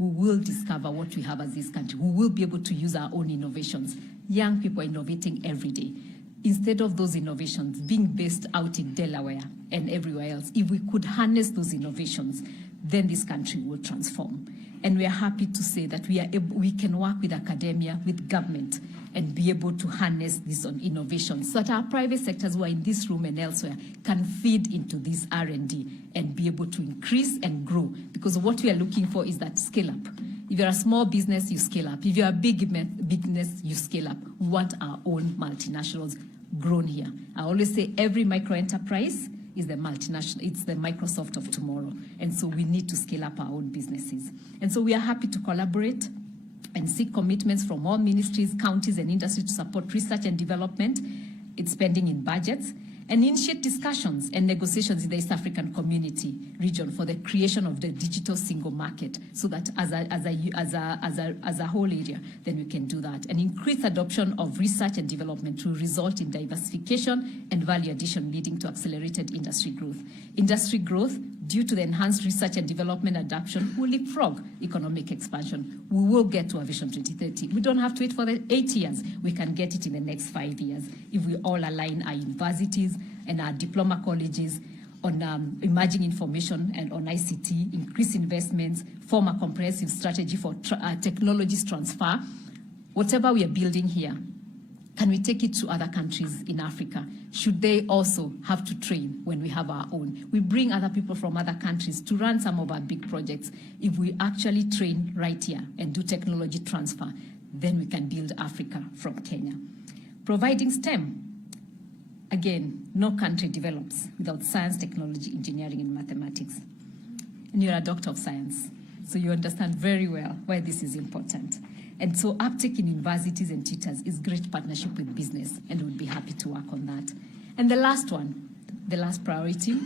we will discover what we have as this country. We will be able to use our own innovations. Young people are innovating every day. Instead of those innovations being based out in Delaware and everywhere else, if we could harness those innovations, then this country will transform. And we are happy to say that we can work with academia, with government, and be able to harness this on innovation so that our private sectors who are in this room and elsewhere can feed into this R&D and be able to increase and grow. Because what we are looking for is that scale up. If you're a small business, you scale up. If you're a big business, you scale up. We want our own multinationals grown here. I always say every micro enterprise is the multinational, it's the Microsoft of tomorrow. And so we need to scale up our own businesses. And so we are happy to collaborate and seek commitments from all ministries, counties, and industry to support research and development, its spending in budgets, and initiate discussions and negotiations in the East African community region for the creation of the digital single market, so that as a whole area, then we can do that. And increase adoption of research and development to result in diversification and value addition, leading to accelerated industry growth. Industry growth, due to the enhanced research and development adoption, will leapfrog economic expansion. We will get to our Vision 2030. We don't have to wait for the 8 years. We can get it in the next 5 years if we all align our universities and our diploma colleges on emerging information and on ICT, increase investments, form a comprehensive strategy for technologies transfer. Whatever we are building here, can we take it to other countries in Africa? Should they also have to train when we have our own? We bring other people from other countries to run some of our big projects. If we actually train right here and do technology transfer, then we can build Africa from Kenya. Providing STEM. Again, no country develops without science, technology, engineering, and mathematics. And you're a doctor of science, so you understand very well why this is important. And so uptake in universities and teachers is great partnership with business, and we'll be happy to work on that. And the last one, the last priority,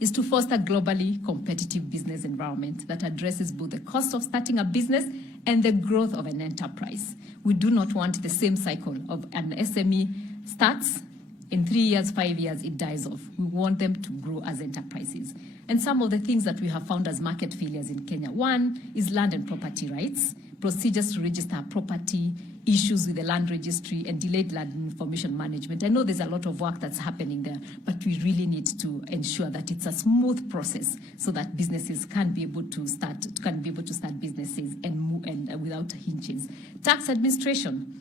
is to foster globally competitive business environment that addresses both the cost of starting a business and the growth of an enterprise. We do not want the same cycle of an SME starts, in 3 years, 5 years, it dies off. We want them to grow as enterprises. And some of the things that we have found as market failures in Kenya, one is land and property rights, procedures to register property, issues with the land registry, and delayed land information management. I know there's a lot of work that's happening there, but we really need to ensure that it's a smooth process so that businesses can be able to start businesses and move and without hinges. Tax administration.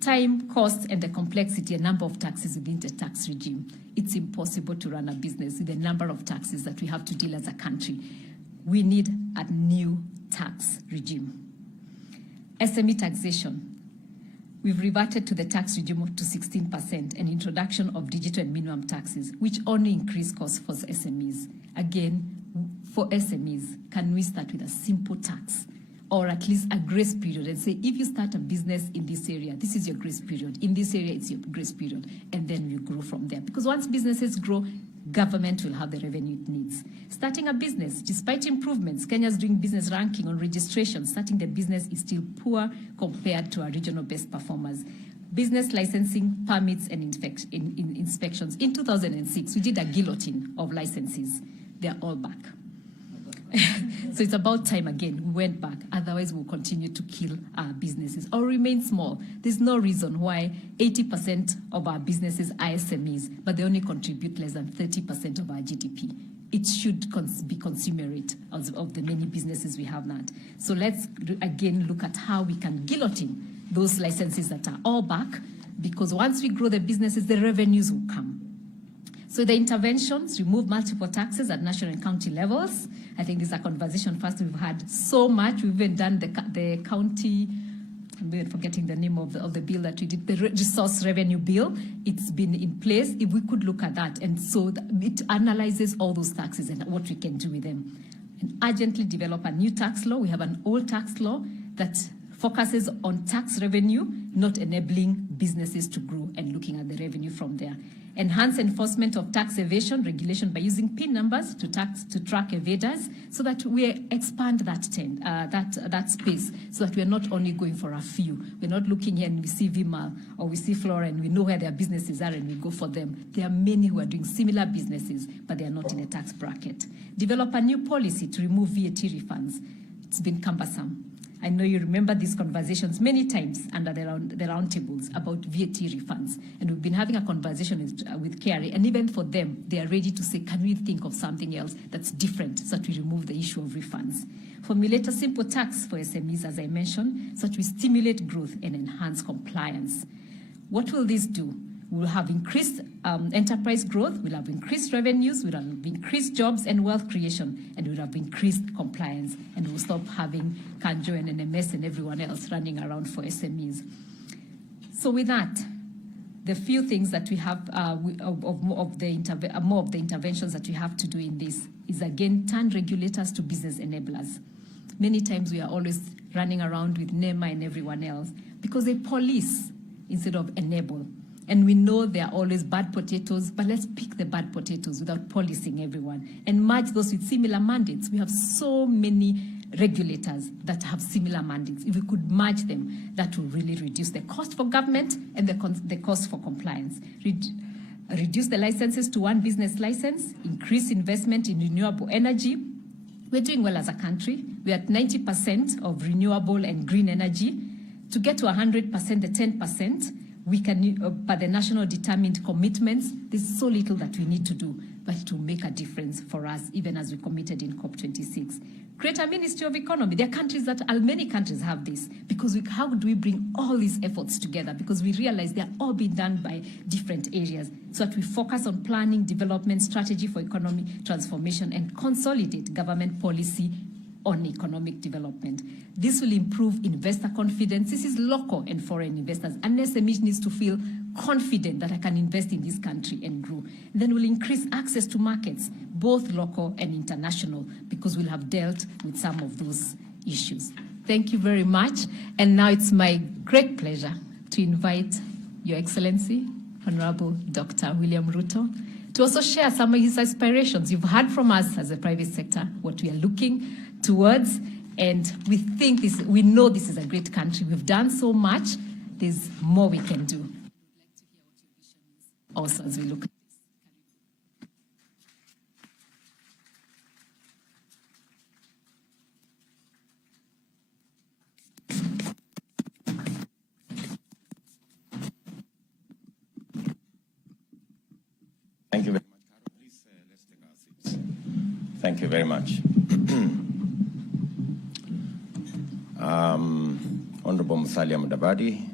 Time, cost, and the complexity, a number of taxes within the tax regime. It's impossible to run a business with the number of taxes that we have to deal as a country. We need a new tax regime. SME taxation. We've reverted to the tax regime to 16% and introduction of digital and minimum taxes, which only increase costs for SMEs. Again, for SMEs, can we start with a simple tax? Or at least a grace period, and say, if you start a business in this area, this is your grace period. In this area, it's your grace period. And then you grow from there. Because once businesses grow, government will have the revenue it needs. Starting a business, despite improvements, Kenya's doing business ranking on registration. Starting the business is still poor compared to our regional best performers. Business licensing, permits, and inspections. In 2006, we did a guillotine of licenses. They're all back. So it's about time again we went back. Otherwise, we'll continue to kill our businesses or remain small. There's no reason why 80% of our businesses are SMEs, but they only contribute less than 30% of our GDP. It should be consumerate of the many businesses we have now. So let's again look at how we can guillotine those licenses that are all back, because once we grow the businesses, the revenues will come. So the interventions, remove multiple taxes at national and county levels. I think this is a conversation first we've had so much. We've even done the county, I'm forgetting the name of the bill that we did, the resource revenue bill. It's been in place. If we could look at that, and so it analyzes all those taxes and what we can do with them. And urgently develop a new tax law. We have an old tax law that focuses on tax revenue, not enabling businesses to grow and looking at the revenue from there. Enhance enforcement of tax evasion regulation by using PIN numbers to track evaders, so that we expand that space, so that we're not only going for a few. We're not looking here and we see Vimal or we see Flora and we know where their businesses are and we go for them. There are many who are doing similar businesses, but they are not in a tax bracket. Develop a new policy to remove VAT refunds. It's been cumbersome. I know you remember these conversations many times under the round tables about VAT refunds. And we've been having a conversation with KRA, and even for them, they are ready to say, can we think of something else that's different so that we remove the issue of refunds? Formulate a simple tax for SMEs, as I mentioned, so that we stimulate growth and enhance compliance. What will this do? We'll have increased enterprise growth, we'll have increased revenues, we'll have increased jobs and wealth creation, and we'll have increased compliance, and we'll stop having Kanjo and NMS and everyone else running around for SMEs. So with that, the few things that we have, more of the interventions that we have to do in this is, again, turn regulators to business enablers. Many times we are always running around with NEMA and everyone else because they police instead of enable. And we know there are always bad potatoes, but let's pick the bad potatoes without policing everyone and merge those with similar mandates. We have so many regulators that have similar mandates. If we could merge them, that will really reduce the cost for government and the cost for compliance. Reduce the licenses to one business license, increase investment in renewable energy. We're doing well as a country. We're at 90% of renewable and green energy. To get to 100%, the 10%, we can, by the national determined commitments, there's so little that we need to do, but to make a difference for us, even as we committed in COP26. Create a Ministry of Economy. There are countries that, many countries have this, because how do we bring all these efforts together? Because we realize they're all being done by different areas, so that we focus on planning, development, strategy for economy transformation, and consolidate government policy on economic development. This will improve investor confidence. This is local and foreign investors. An SME needs to feel confident that I can invest in this country and grow. Then we'll increase access to markets, both local and international, because we'll have dealt with some of those issues. Thank you very much. And now it's my great pleasure to invite Your Excellency, Honorable Dr. William Ruto, to also share some of his aspirations. You've heard from us as a private sector what we are looking towards, and we know this is a great country. We've done so much. There's more we can do. Also, as we look at Thank you very much. Please, let's take our seats. Thank you very much. Honorable Musalia Mudavadi,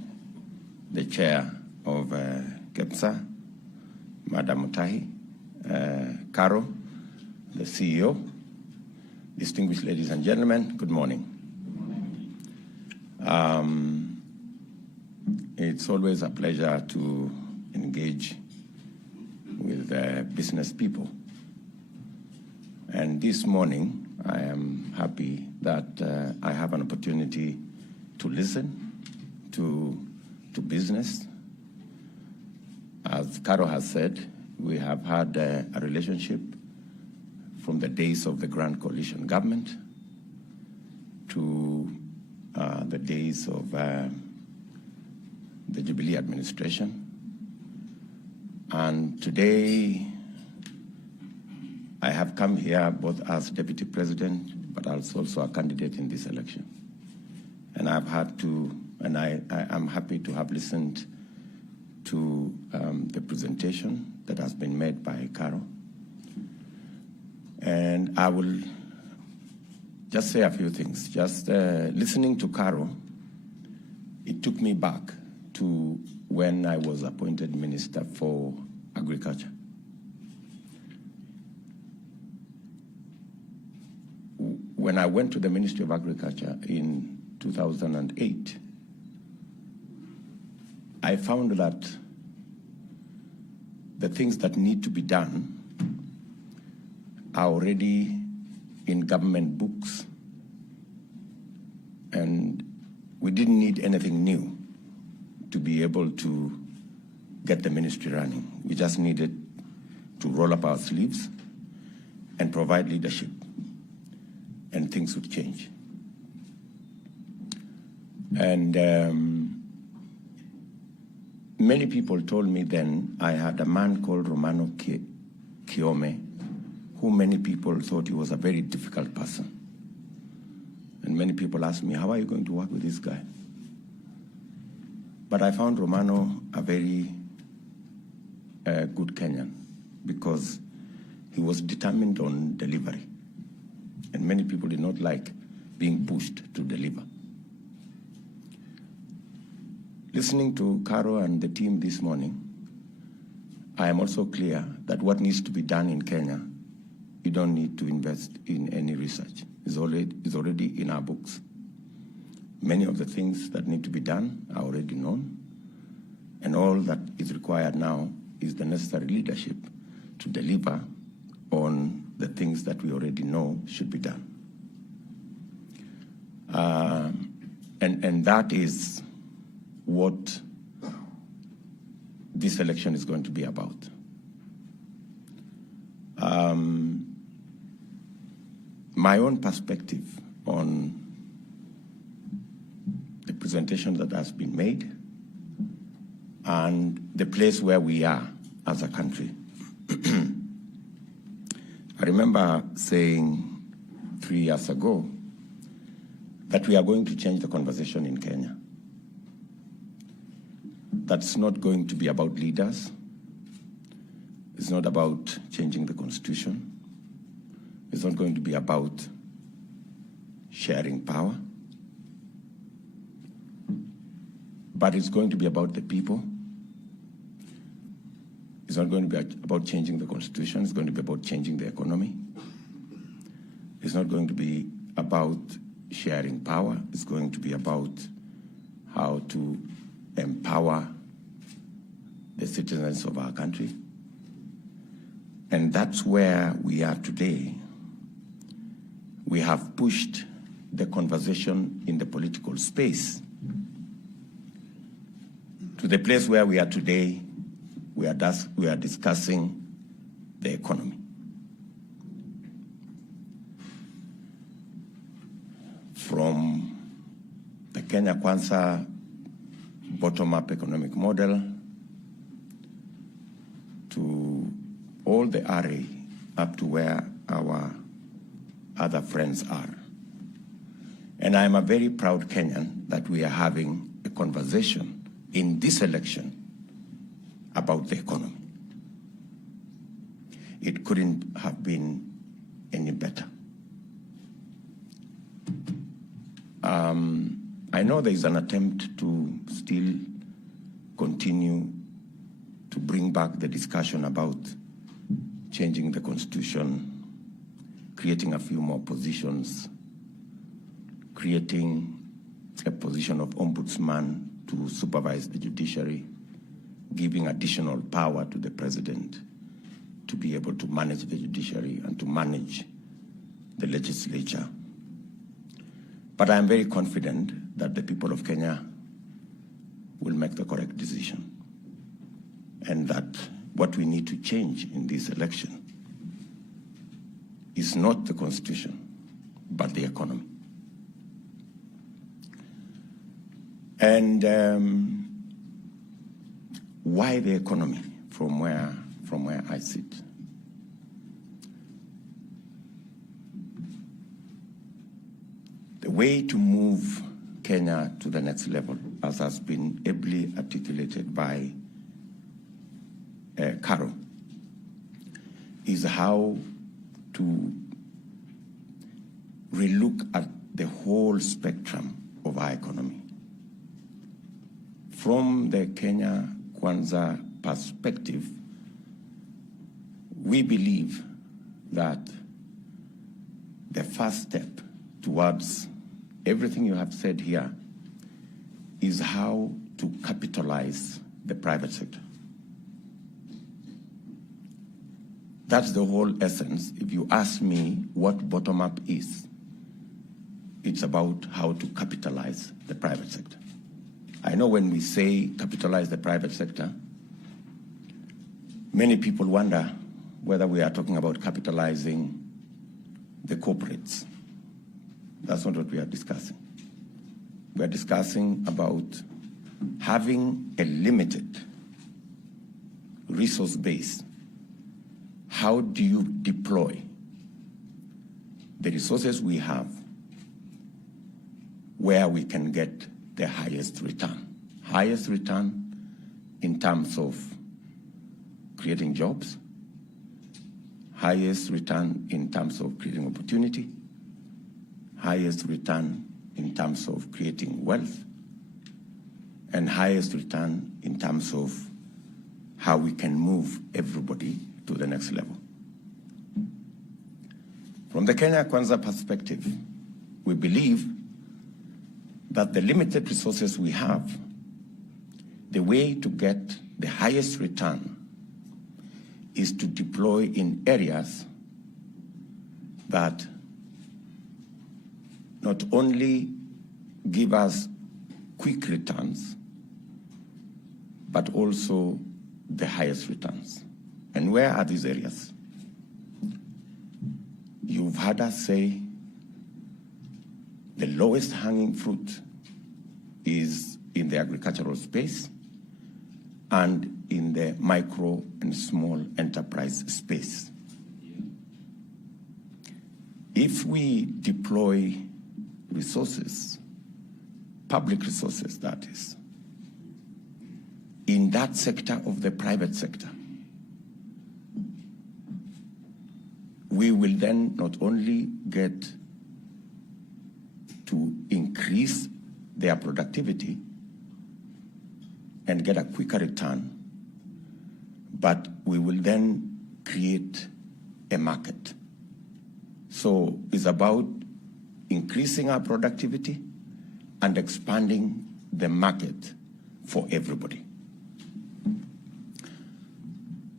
the chair of KEPSA, Madam Mutahi, Caro, the CEO, distinguished ladies and gentlemen, good morning. It's always a pleasure to engage with business people. And this morning, I am happy that I have an opportunity to listen to business. As Caro has said, we have had a relationship from the days of the Grand Coalition government to the days of the Jubilee administration. And today, I have come here both as Deputy President, but as also a candidate in this election. And I've had to, and I am happy to have listened to the presentation that has been made by Caro. And I will just say a few things. Just listening to Caro, it took me back to when I was appointed Minister for Agriculture. When I went to the Ministry of Agriculture in 2008, I found that the things that need to be done are already in government books, and we didn't need anything new to be able to get the ministry running. We just needed to roll up our sleeves and provide leadership, and things would change. And many people told me then I had a man called Romano Kiome, who many people thought he was a very difficult person. And And many people ask me, how are you going to work with this guy? But I found Romano a very good Kenyan because he was determined on delivery. And many people did not like being pushed to deliver. Listening to Caro and the team this morning, I am also clear that what needs to be done in Kenya, you don't need to invest in any research. It's already in our books. Many of the things that need to be done are already known, and all that is required now is the necessary leadership to deliver on the things that we already know should be done. And that is what this election is going to be about. My own perspective on the presentation that has been made and the place where we are as a country. I remember saying 3 years ago that we are going to change the conversation in Kenya. That's not going to be about leaders. It's not about changing the constitution. It's not going to be about sharing power. But it's going to be about the people. It's not going to be about changing the constitution. It's going to be about changing the economy. It's not going to be about sharing power. It's going to be about how to empower the citizens of our country. And that's where we are today. We have pushed the conversation in the political space to the place where we are today. We are discussing the economy. From the Kenya Kwanza bottom-up economic model to all the array up to where our other friends are. And I am a very proud Kenyan that we are having a conversation in this election about the economy. It couldn't have been any better. I know there is an attempt to still continue to bring back the discussion about changing the constitution, creating a few more positions, creating a position of ombudsman to supervise the judiciary, giving additional power to the president to be able to manage the judiciary and to manage the legislature. But I am very confident that the people of Kenya will make the correct decision, and that what we need to change in this election is not the constitution, but the economy. And why the economy from where I sit? The way to move Kenya to the next level, as has been ably articulated by Caro, is how to relook at the whole spectrum of our economy. From the Kenya Kwanza perspective, we believe that the first step towards everything you have said here is how to capitalize the private sector. That's the whole essence. If you ask me what bottom-up is, it's about how to capitalize the private sector. I know when we say capitalize the private sector, many people wonder whether we are talking about capitalizing the corporates. That's not what we are discussing. We are discussing about having a limited resource base. How do you deploy the resources we have where we can get the highest return. Highest return in terms of creating jobs, highest return in terms of creating opportunity, highest return in terms of creating wealth, and highest return in terms of how we can move everybody to the next level. From the Kenya Kwanza perspective, we believe that the limited resources we have, the way to get the highest return is to deploy in areas that not only give us quick returns, but also the highest returns. And where are these areas? You've heard us say the lowest hanging fruit is in the agricultural space and in the micro and small enterprise space. If we deploy resources, public resources that is, in that sector of the private sector, we will then not only get to increase their productivity and get a quicker return, but we will then create a market. So it's about increasing our productivity and expanding the market for everybody.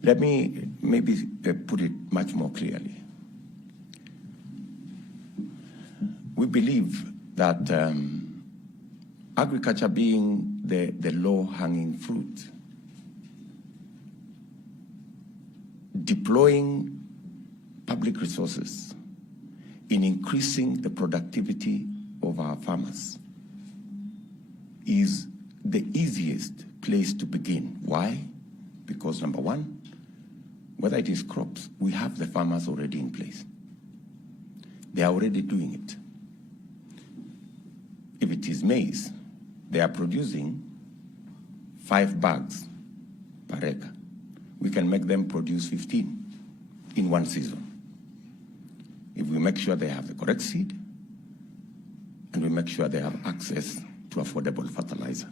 Let me maybe put it much more clearly. We believe that agriculture being the low-hanging fruit, deploying public resources in increasing the productivity of our farmers is the easiest place to begin. Why? Because number one, whether it is crops, we have the farmers already in place. They are already doing it. If it is maize, they are producing 5 bags per acre. We can make them produce 15 in one season. If we make sure they have the correct seed, and we make sure they have access to affordable fertilizer.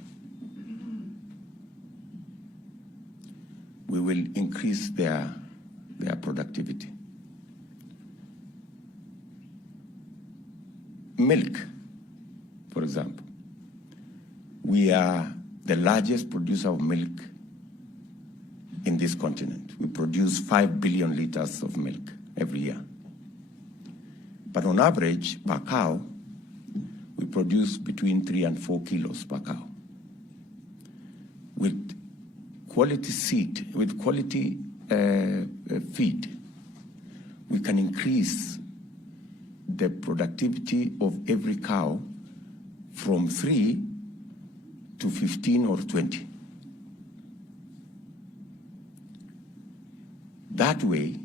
We will increase their productivity. Milk, for example. We are the largest producer of milk in this continent. We produce 5 billion liters of milk every year. But on average, per cow, we produce between 3 and 4 kilos per cow. With quality seed, with quality feed, we can increase the productivity of every cow from 3 to 15 or 20. That way,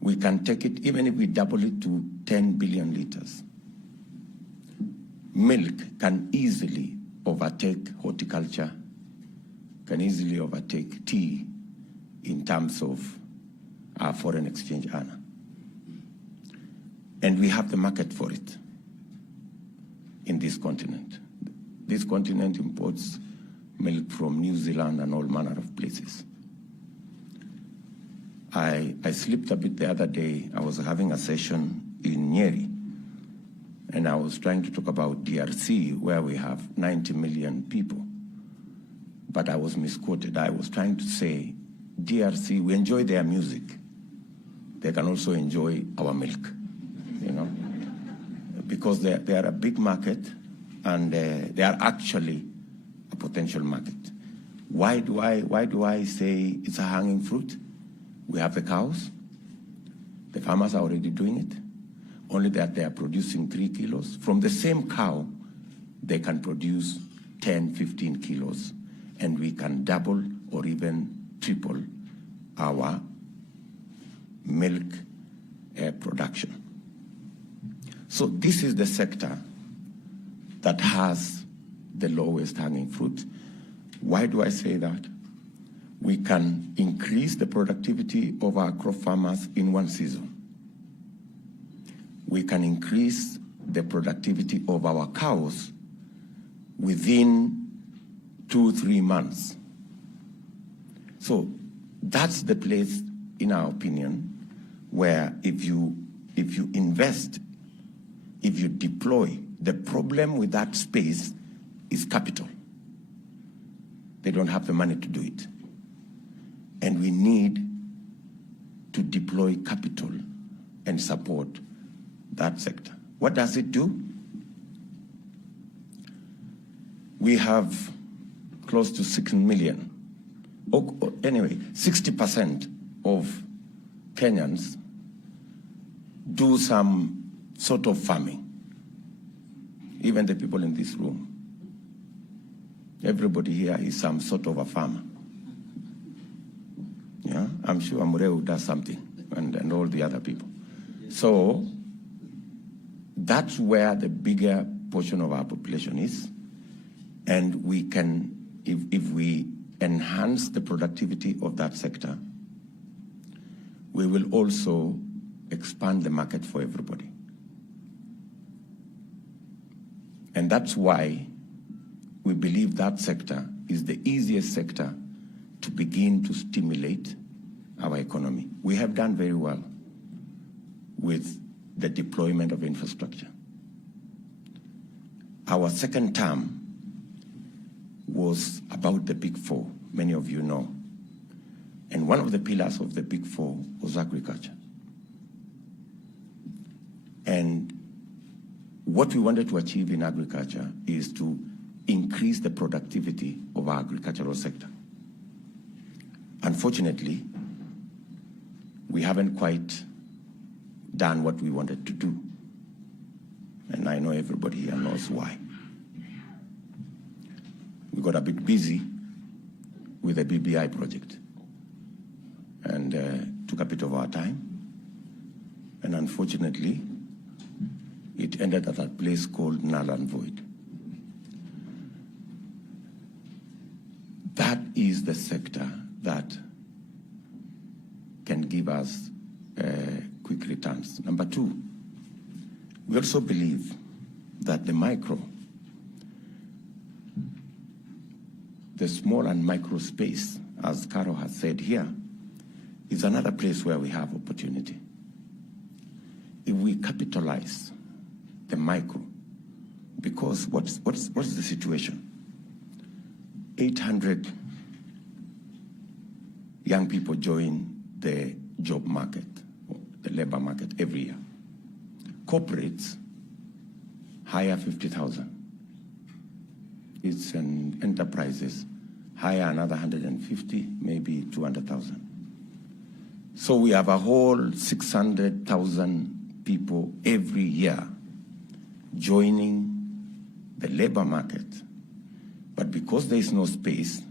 we can take it, even if we double it to 10 billion liters. Milk can easily overtake horticulture, can easily overtake tea in terms of our foreign exchange earner. And we have the market for it in this continent. This continent imports milk from New Zealand and all manner of places. I slipped a bit the other day. I was having a session in Nyeri, and I was trying to talk about DRC, where we have 90 million people. But I was misquoted. I was trying to say, DRC, we enjoy their music. They can also enjoy our milk, you know, because they are a big market, and they are actually a potential market. Why do I say it's a hanging fruit? We have the cows. The farmers are already doing it. Only that they are producing 3 kilos. From the same cow, they can produce 10, 15 kilos. And we can double or even triple our milk production. So this is the sector that has the lowest hanging fruit. Why do I say that? We can increase the productivity of our crop farmers in one season. We can increase the productivity of our cows within 2-3 months. So that's the place, in our opinion, where if you invest, if you deploy, the problem with that space is capital. They don't have the money to do it. And we need to deploy capital and support that sector. What does it do? We have close to 6 million. Anyway, 60% of Kenyans do some sort of farming. Even the people in this room. Everybody here is some sort of a farmer. Yeah, I'm sure Amureu does something, and all the other people. So that's where the bigger portion of our population is. And we can, if we enhance the productivity of that sector, we will also expand the market for everybody. And that's why we believe that sector is the easiest sector to begin to stimulate our economy. We have done very well with the deployment of infrastructure. Our second term was about the Big Four, many of you know. And one of the pillars of the Big Four was agriculture. And what we wanted to achieve in agriculture is to increase the productivity of our agricultural sector. Unfortunately, we haven't quite done what we wanted to do. And I know everybody here knows why. We got a bit busy with the BBI project and took a bit of our time. And unfortunately, it ended at a place called null and void. That is the sector that can give us quick returns. Number two, we also believe that the small and micro space, as Carol has said here, is another place where we have opportunity. If we capitalize the micro, because what's the situation? 800 young people join the job market, the labor market every year. Corporates hire 50,000. It's an enterprises hire another 150, maybe 200,000. So we have a whole 600,000 people every year joining the labor market. But because there is no space,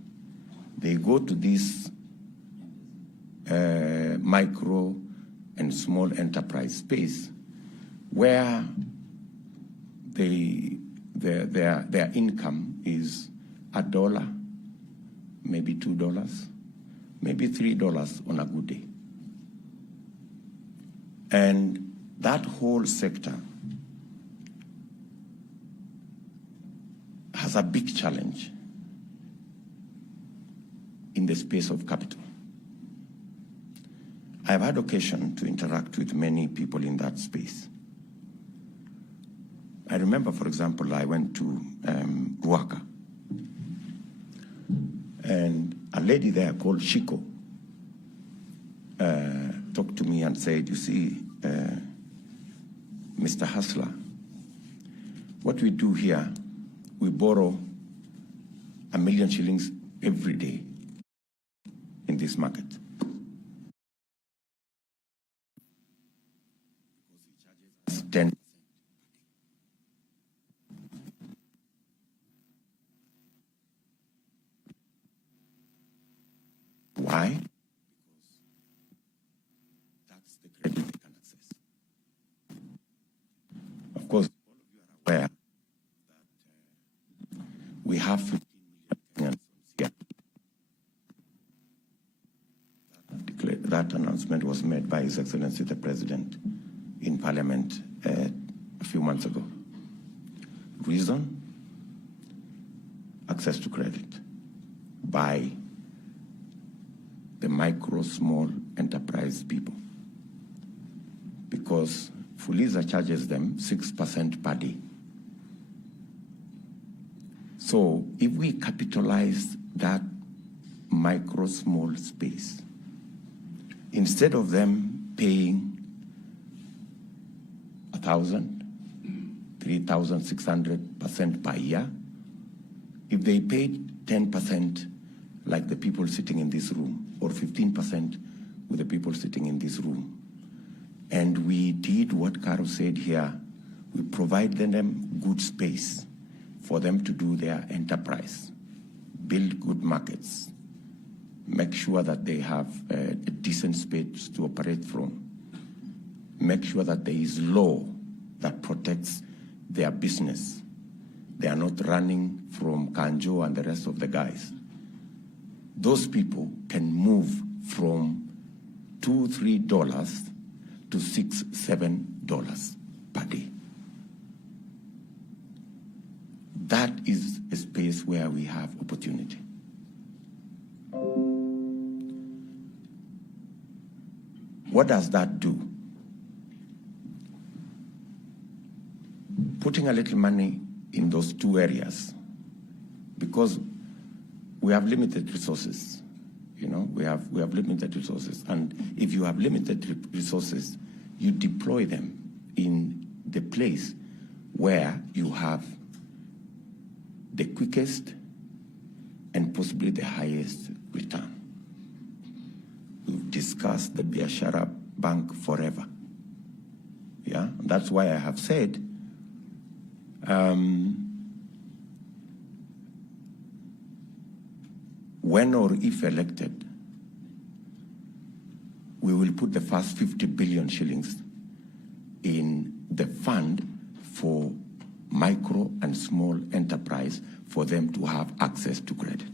they go to this micro and small enterprise space where their income is $1, maybe $2, maybe $3 on a good day. And that whole sector has a big challenge in the space of capital. I've had occasion to interact with many people in that space. I remember, for example, I went to Ruaka, and a lady there called Shiko talked to me and said, you see, Mr. Hustler, what we do here, we borrow 1 million shillings every day in this market. Because he charges us 10%. Why? Because that's the credit they can access. Of course, all of you are aware that we have 15 million Kenyans here. That announcement was made by His Excellency the President in Parliament a few months ago. Reason? Access to credit by the micro, small enterprise people. Because Fuliza charges them 6% per day. So if we capitalize that micro, small space, instead of them paying 1,000, 3,600% per year, if they paid 10% like the people sitting in this room, or 15% with the people sitting in this room, and we did what Caro said here, we provided them good space for them to do their enterprise, build good markets, make sure that they have a decent space to operate from, make sure that there is law that protects their business. They are not running from Kanjo and the rest of the guys. Those people can move from $2, $3 to $6, $7 per day. That is a space where we have opportunity. What does that do? Putting a little money in those two areas, because we have limited resources. You know, we have limited resources, and if you have limited resources, you deploy them in the place where you have the quickest and possibly the highest return. We've discussed the Biashara Bank forever. Yeah, that's why I have said when or if elected, we will put the first 50 billion shillings in the fund for micro and small enterprise for them to have access to credit.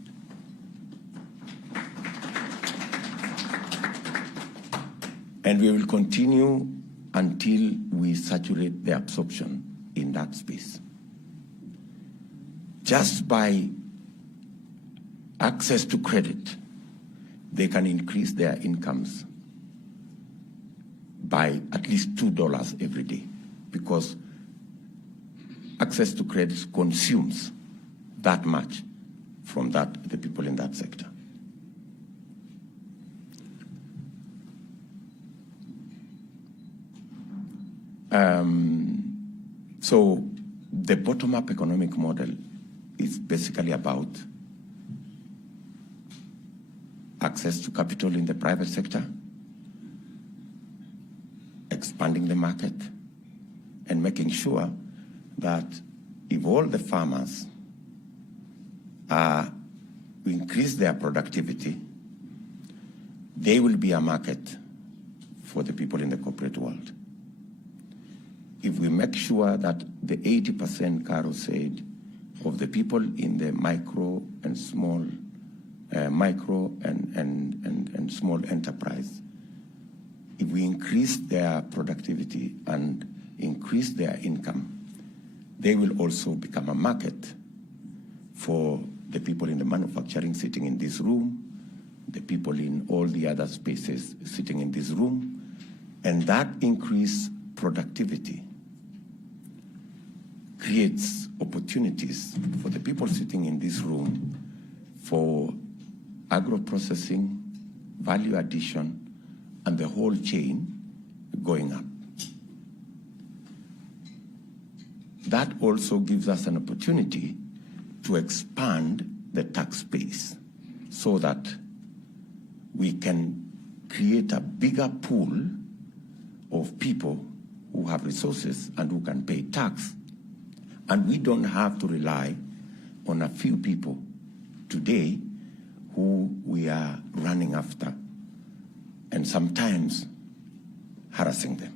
And we will continue until we saturate the absorption in that space. Just by access to credit, they can increase their incomes by at least $2 every day, because access to credit consumes that much from the people in that sector. So the bottom-up economic model is basically about access to capital in the private sector, expanding the market, and making sure that if all the farmers increase their productivity, they will be a market for the people in the corporate world. If we make sure that the 80%, Caro said, of the people in the micro and small small enterprise, if we increase their productivity and increase their income, they will also become a market for the people in the manufacturing sitting in this room, the people in all the other spaces sitting in this room, and that increased productivity creates opportunities for the people sitting in this room for agro-processing, value addition, and the whole chain going up. That also gives us an opportunity to expand the tax base so that we can create a bigger pool of people who have resources and who can pay tax. And we don't have to rely on a few people today who we are running after and sometimes harassing them.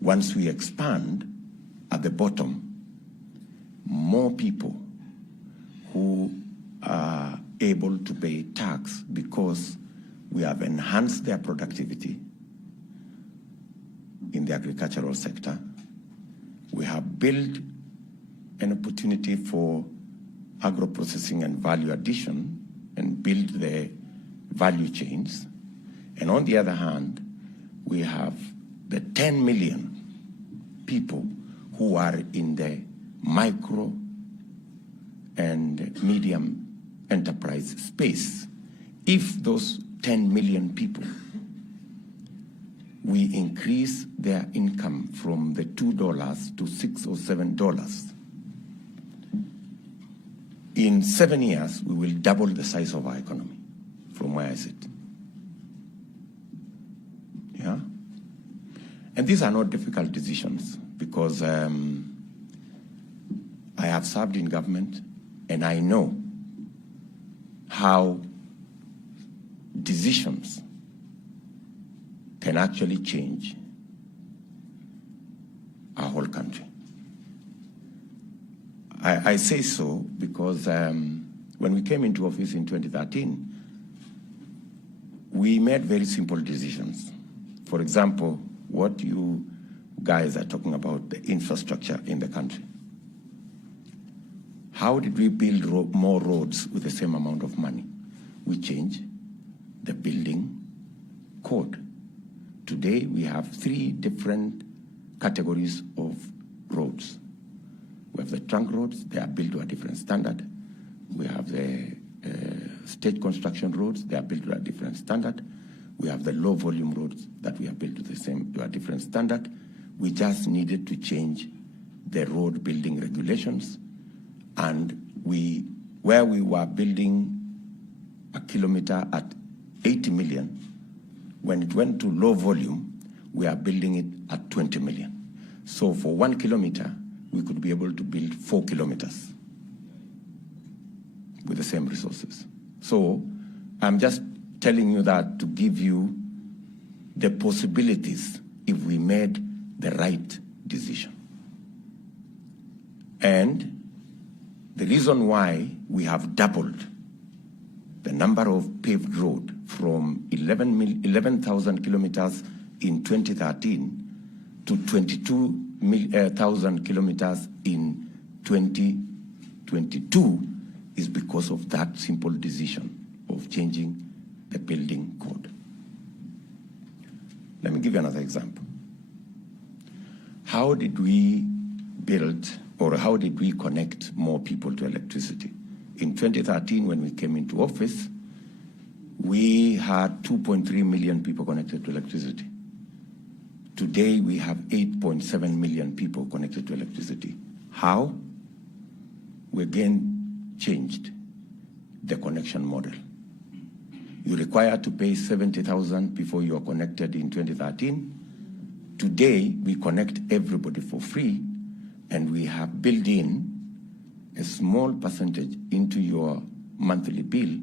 Once we expand at the bottom, more people who are able to pay tax because we have enhanced their productivity in the agricultural sector. We have built an opportunity for agro-processing and value addition and build the value chains. And on the other hand, we have the 10 million people who are in the micro and medium enterprise space. If those 10 million people, we increase their income from the $2 to $6 or $7, in 7 years, we will double the size of our economy from where I sit. Yeah? And these are not difficult decisions because I have served in government and I know how decisions can actually change our whole country. I say so because when we came into office in 2013, we made very simple decisions. For example, what you guys are talking about, the infrastructure in the country. How did we build more roads with the same amount of money? We changed the building code. Today, we have 3 different categories of roads. We have the trunk roads, they are built to a different standard. We have the stage construction roads, they are built to a different standard. We have the low volume roads that we have built to a different standard. We just needed to change the road building regulations. And where we were building a kilometer at 80 million, when it went to low volume, we are building it at 20 million. So for 1 kilometer, we could be able to build 4 kilometers with the same resources. So I'm just telling you that to give you the possibilities if we made the right decision. And the reason why we have doubled the number of paved road from 11,000 kilometers in 2013 to 22,000 kilometers in 2022 is because of that simple decision of changing the building code. Let me give you another example. How did we build or how did we connect more people to electricity? In 2013, when we came into office, we had 2.3 million people connected to electricity. Today, we have 8.7 million people connected to electricity. How? We again changed the connection model. You require to pay 70,000 before you are connected in 2013. Today, we connect everybody for free, and we have built in a small percentage into your monthly bill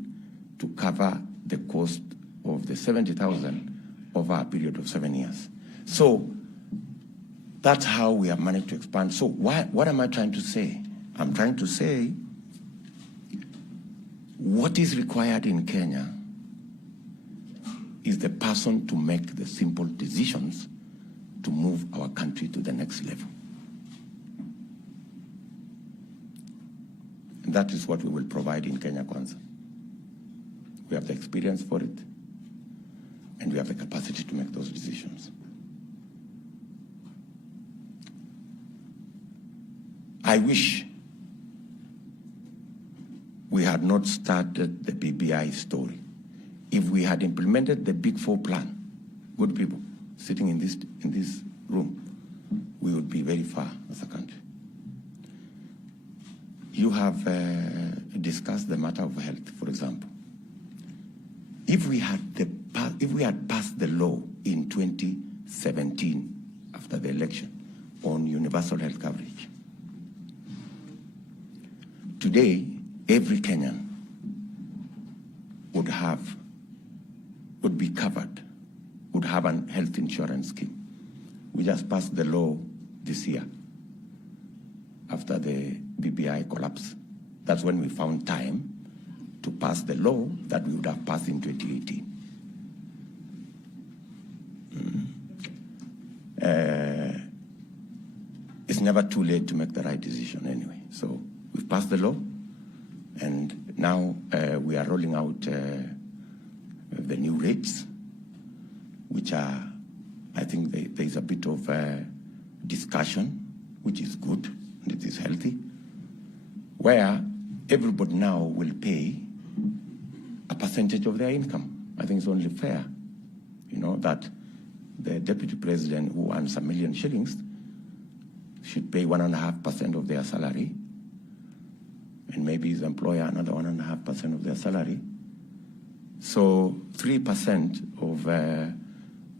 to cover the cost of the 70,000 over a period of 7 years. So that's how we have managed to expand. So what am I trying to say? I'm trying to say what is required in Kenya is the person to make the simple decisions to move our country to the next level. And that is what we will provide in Kenya Kwanza. We have the experience for it, and we have the capacity to make those decisions. I wish we had not started the BBI story. If we had implemented the Big Four plan, good people sitting in this room, we would be very far as a country. You have discussed the matter of health, for example. If we had passed the law in 2017 after the election on universal health coverage, today every Kenyan would be covered, would have a health insurance scheme. We just passed the law this year after the BBI collapse. That's when we found time to pass the law that we would have passed in 2018. It's never too late to make the right decision anyway. So we've passed the law, and now we are rolling out the new rates, which are, I think there's a bit of discussion, which is good, and it is healthy, where everybody now will pay a percentage of their income. I think it's only fair, you know, that the deputy president who earns 1 million shillings should pay 1.5% of their salary, and maybe his employer another 1.5% of their salary. So 3% of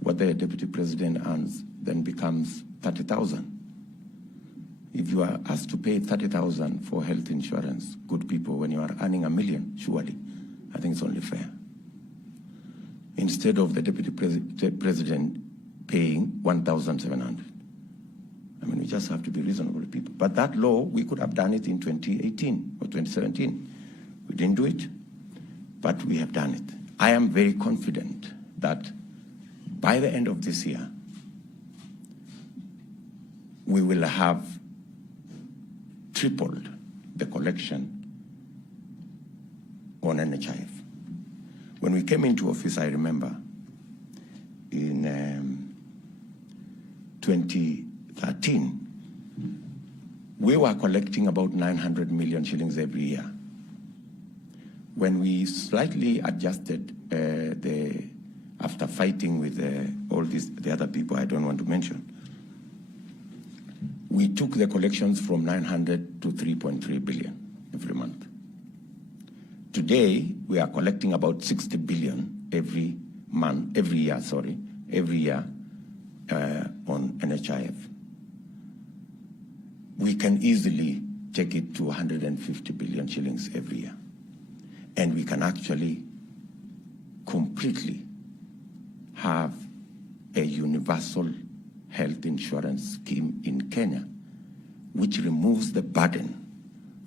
what the deputy president earns then becomes 30,000. If you are asked to pay 30,000 for health insurance, good people, when you are earning 1 million, surely, I think it's only fair. Instead of the deputy president paying 1,700. I mean, we just have to be reasonable people. But that law, we could have done it in 2018 or 2017. We didn't do it, but we have done it. I am very confident that by the end of this year, we will have tripled the collection on NHIF. When we came into office, I remember, in 2013, we were collecting about 900 million shillings every year. When we slightly adjusted after fighting with all the other people I don't want to mention, we took the collections from 900 to 3.3 billion every month. Today, we are collecting about 60 billion every year on NHIF. We can easily take it to 150 billion shillings every year. And we can actually completely have a universal health insurance scheme in Kenya, which removes the burden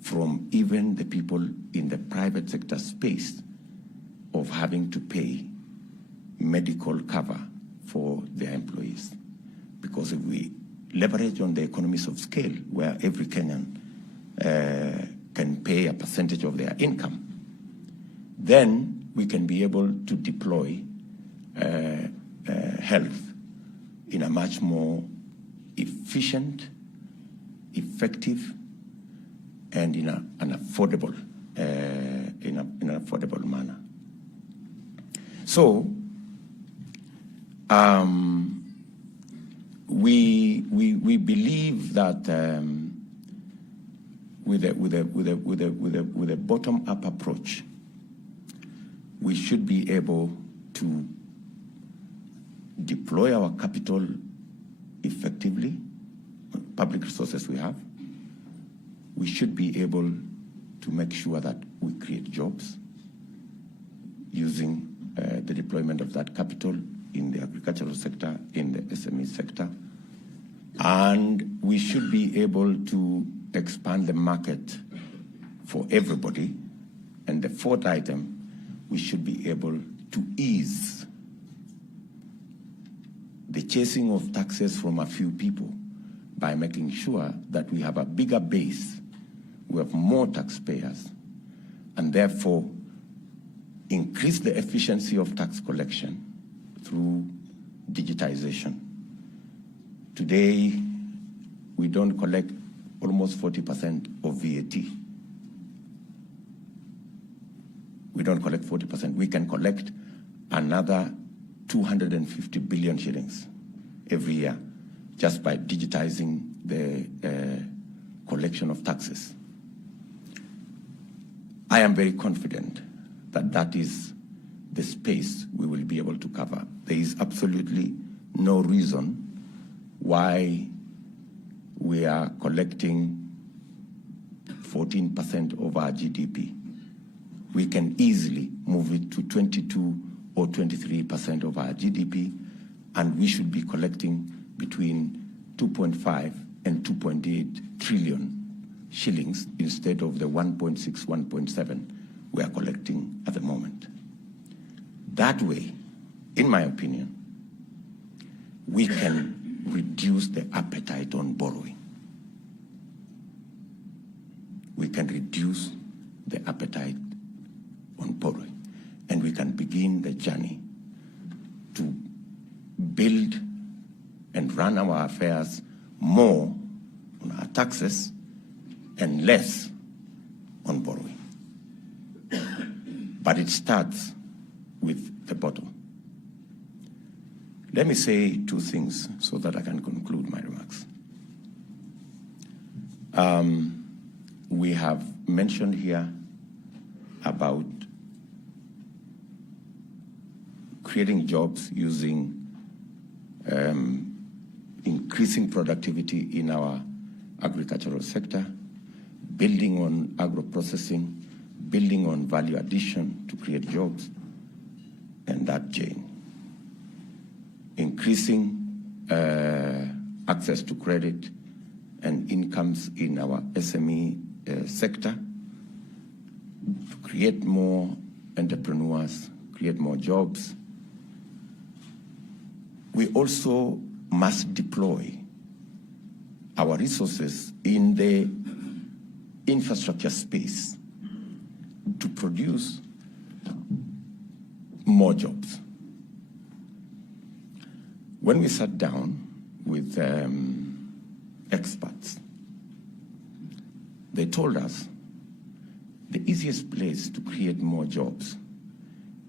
from even the people in the private sector space of having to pay medical cover for their employees. Because if we leverage on the economies of scale, where every Kenyan can pay a percentage of their income, then we can be able to deploy health in a much more efficient, effective, and in an affordable manner. So we believe that with a bottom-up approach, we should be able to deploy our capital effectively, public resources we have. We should be able to make sure that we create jobs using the deployment of that capital in the agricultural sector, in the SME sector. And we should be able to expand the market for everybody. And the fourth item, we should be able to ease the chasing of taxes from a few people by making sure that we have a bigger base, we have more taxpayers, and therefore increase the efficiency of tax collection through digitization. Today, we don't collect almost 40% of VAT. We don't collect 40%. We can collect another 250 billion shillings every year just by digitizing the collection of taxes. I am very confident that that is the space we will be able to cover. There is absolutely no reason why we are collecting 14% of our GDP. We can easily move it to 22 or 23% of our GDP, and we should be collecting between 2.5 and 2.8 trillion shillings instead of the 1.6, 1.7 we are collecting at the moment. That way, in my opinion, we can reduce the appetite on borrowing. We can reduce the appetite on borrowing, and we can begin the journey to build and run our affairs more on our taxes and less on borrowing. But it starts with the bottom. Let me say two things so that I can conclude my remarks. We have mentioned here about creating jobs using increasing productivity in our agricultural sector, building on agro-processing, building on value addition to create jobs, and that chain. Increasing access to credit and incomes in our SME sector to create more entrepreneurs, create more jobs. We also must deploy our resources in the infrastructure space to produce more jobs. When we sat down with experts, they told us the easiest place to create more jobs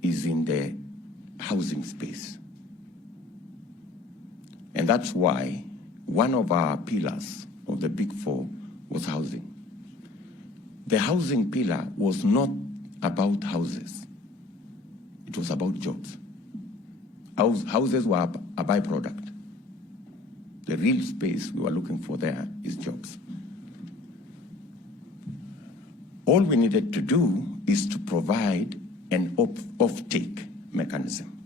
is in the housing space. And that's why one of our pillars of the Big Four was housing. The housing pillar was not about houses. It was about jobs. Houses were a byproduct. The real space we were looking for there is jobs. All we needed to do is to provide an off-take mechanism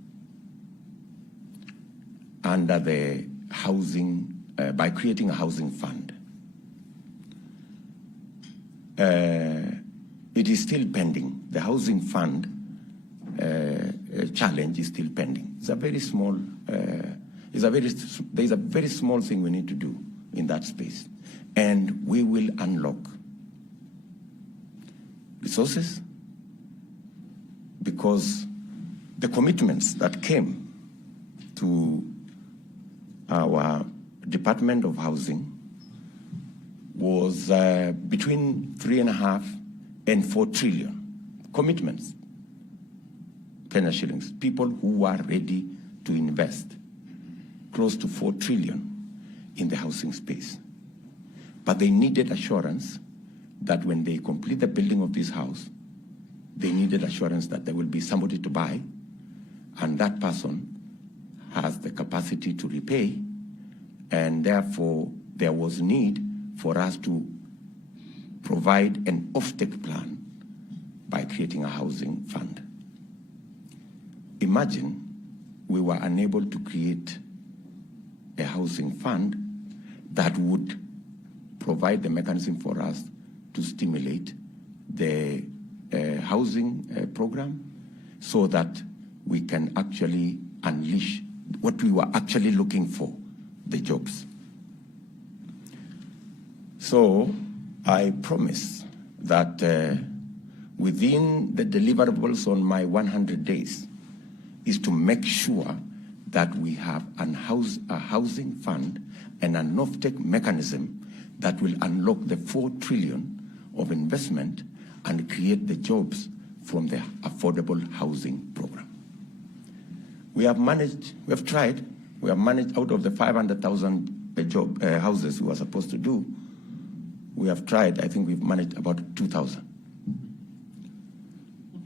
under the housing, by creating a housing fund. It is still pending. The housing fund challenge is still pending. It's a very small, there's a very small thing we need to do in that space. And we will unlock resources because the commitments that came to our Department of Housing was between 3.5 and 4 trillion commitments, Kenya shillings, people who are ready to invest close to 4 trillion in the housing space. But they needed assurance that when they complete the building of this house, they needed assurance that there will be somebody to buy, and that person has the capacity to repay, and therefore there was need for us to provide an off-take plan by creating a housing fund. Imagine we were unable to create a housing fund that would provide the mechanism for us to stimulate the housing program so that we can actually unleash what we were actually looking for, the jobs. So I promise that within the deliverables on my 100 days is to make sure that we have a housing fund and an off-take mechanism that will unlock the 4 trillion of investment and create the jobs from the affordable housing program. We have managed out of the 500,000 houses we were supposed to do, we have tried, I think we've managed about 2,000.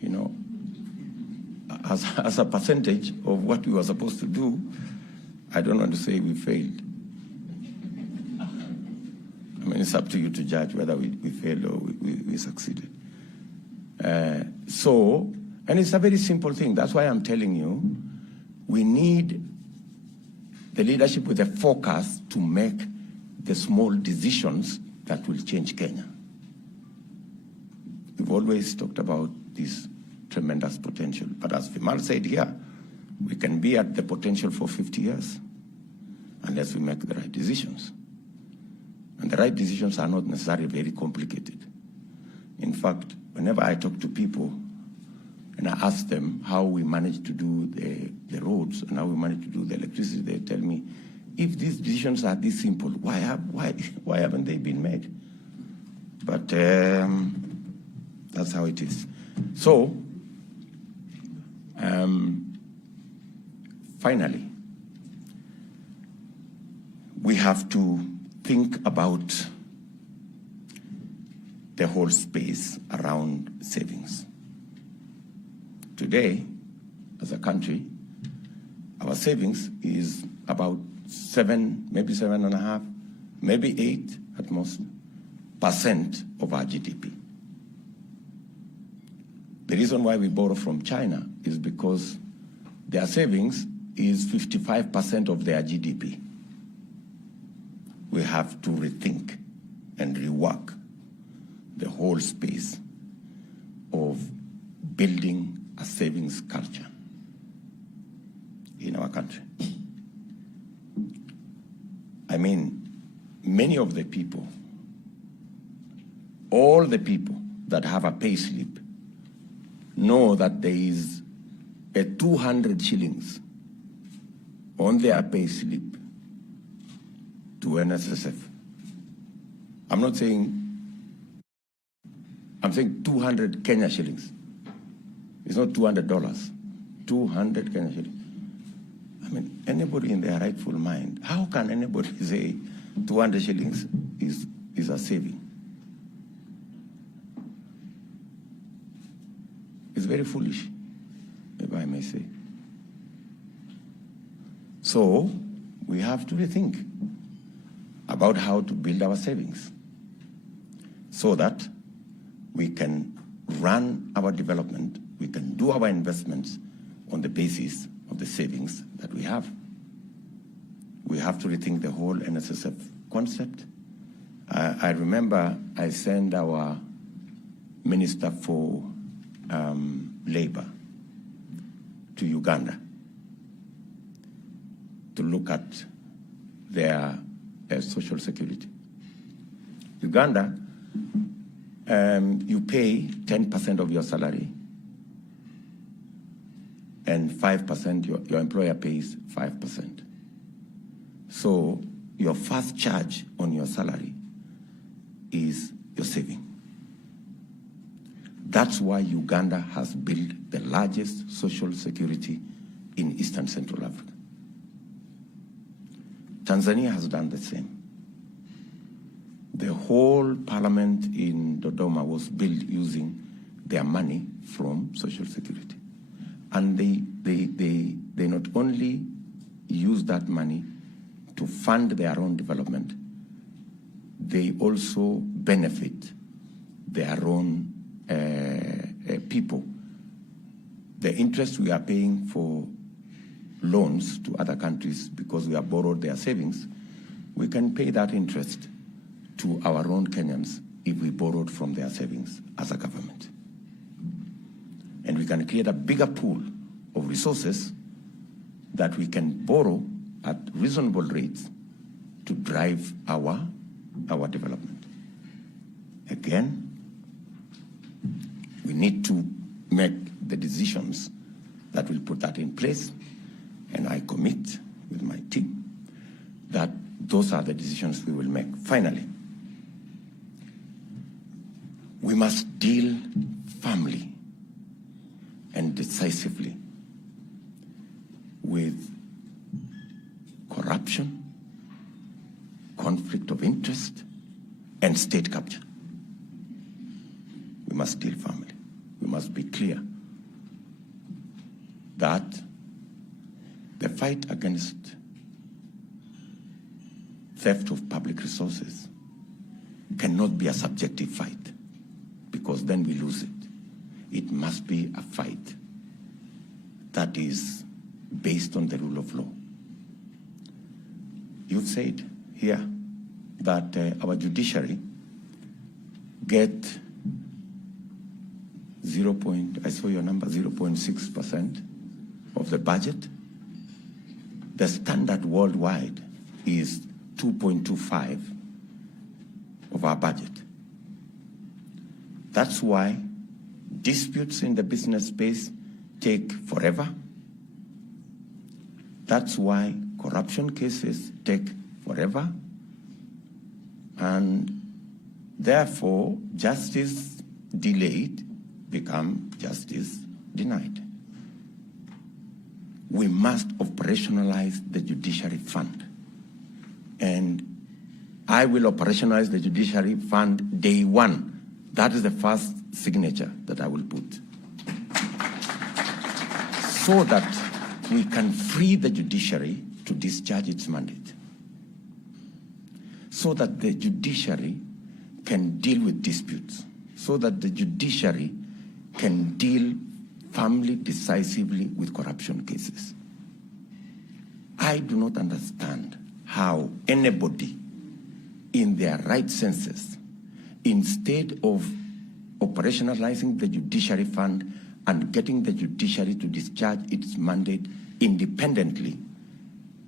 You know, as a percentage of what we were supposed to do, I don't want to say we failed. I mean, it's up to you to judge whether we failed or we succeeded. And it's a very simple thing. That's why I'm telling you, we need the leadership with a focus to make the small decisions that will change Kenya. we've always talked about this tremendous potential. But as Vimal said here, we can be at the potential for 50 years unless we make the right decisions. And the right decisions are not necessarily very complicated. In fact, whenever I talk to people and I ask them how we manage to do the roads and how we manage to do the electricity, they tell me, if these decisions are this simple, why haven't they been made? But that's how it is. So, finally, we have to think about the whole space around savings. Today, as a country, our savings is about 7, maybe 7.5, maybe 8 at most % of our GDP. The reason why we borrow from China is because their savings is 55% of their GDP. We have to rethink and rework the whole space of building a savings culture in our country. I mean, many of the people, all the people that have a pay slip know that there is a 200 shillings on their pay slip to NSSF. I'm saying 200 Kenya shillings. It's not $200, 200 Kenya shillings. I mean, anybody in their rightful mind, how can anybody say 200 shillings is a saving? It's very foolish, if I may say. So we have to rethink about how to build our savings so that we can run our development, we can do our investments on the basis of the savings that we have. We have to rethink the whole NSSF concept. I remember I sent our Minister for Labor to Uganda to look at their social security. Uganda, you pay 10% of your salary and 5%, your employer pays 5%. So your first charge on your salary is your saving. That's why Uganda has built the largest social security in Eastern Central Africa. Tanzania has done the same. The whole parliament in Dodoma was built using their money from Social Security. And they not only use that money to fund their own development, they also benefit their own people. The interest we are paying for loans to other countries because we have borrowed their savings, we can pay that interest to our own Kenyans if we borrowed from their savings as a government. And we can create a bigger pool of resources that we can borrow at reasonable rates to drive our development. Again, we need to make the decisions that will put that in place, and I commit with my team that those are the decisions we will make. Finally, we must deal firmly and decisively with corruption, conflict of interest, and state capture. We must deal firmly. We must be clear that the fight against theft of public resources cannot be a subjective fight, because then we lose it. It must be a fight that is based on the rule of law. You've said here that our judiciary get I saw your number, 0.6% of the budget. The standard worldwide is 2.25 of our budget. That's why disputes in the business space take forever. That's why corruption cases take forever. And therefore, justice delayed become justice denied. We must operationalize the judiciary fund. And I will operationalize the judiciary fund day one. That is the first signature that I will put. So that we can free the judiciary to discharge its mandate. So that the judiciary can deal with disputes. So that the judiciary can deal firmly, decisively with corruption cases. I do not understand how anybody in their right senses, instead of operationalizing the judiciary fund and getting the judiciary to discharge its mandate independently,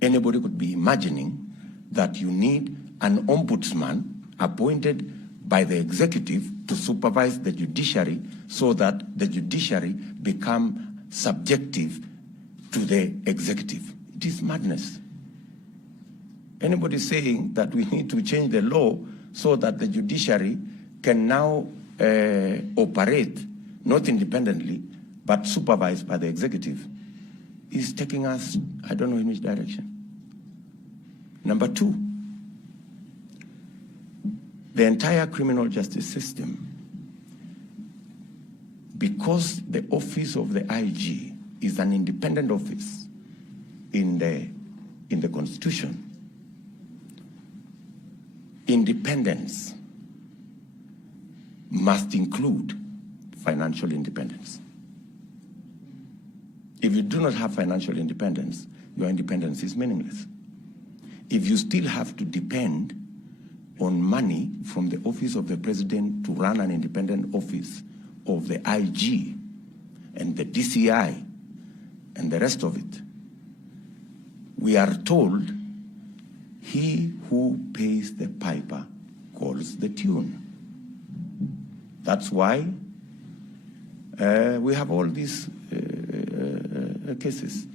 anybody could be imagining that you need an ombudsman appointed by the executive to supervise the judiciary so that the judiciary become subjective to the executive. It is madness. Anybody saying that we need to change the law so that the judiciary can now operate not independently but supervised by the executive is taking us, I don't know in which direction. Number two, the entire criminal justice system, because the office of the IG is an independent office in the Constitution, independence must include financial independence. If you do not have financial independence, your independence is meaningless. If you still have to depend on money from the office of the president to run an independent office of the IG and the DCI and the rest of it, we are told he who pays the piper calls the tune. That's why we have all these cases.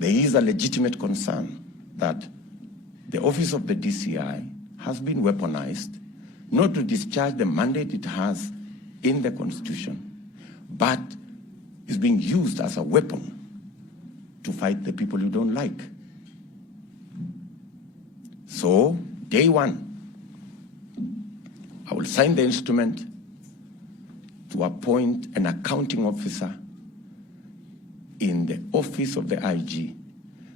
There is a legitimate concern that the office of the DCI has been weaponized, not to discharge the mandate it has in the Constitution, but is being used as a weapon to fight the people you don't like. So, day one, I will sign the instrument to appoint an accounting officer in the office of the IG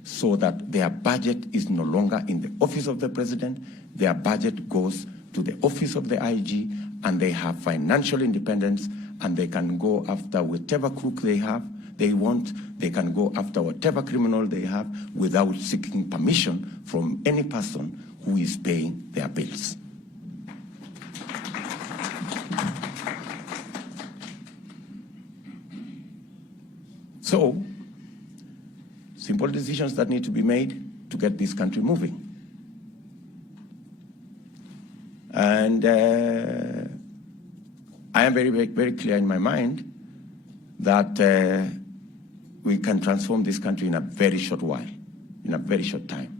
so that their budget is no longer in the office of the president, their budget goes to the office of the IG, and they have financial independence, and they can go after whatever crook they want, they can go after whatever criminal they have without seeking permission from any person who is paying their bills. So, simple decisions that need to be made to get this country moving. And I am very, very, very clear in my mind that we can transform this country in a very short while, in a very short time.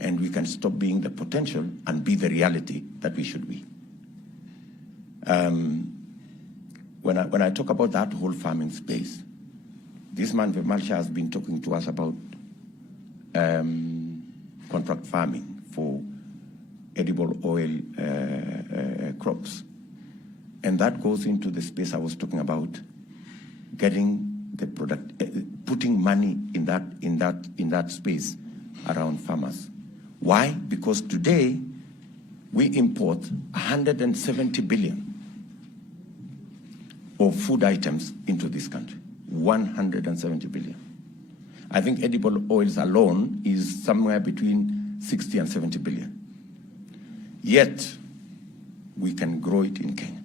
And we can stop being the potential and be the reality that we should be. When I talk about that whole farming space, this man, Vimalsha, has been talking to us about contract farming for edible oil crops. And that goes into the space I was talking about, getting the product, putting money in that space around farmers. Why? Because today we import 170 billion of food items into this country. 170 billion. I think edible oils alone is somewhere between 60 and 70 billion. Yet, we can grow it in Kenya.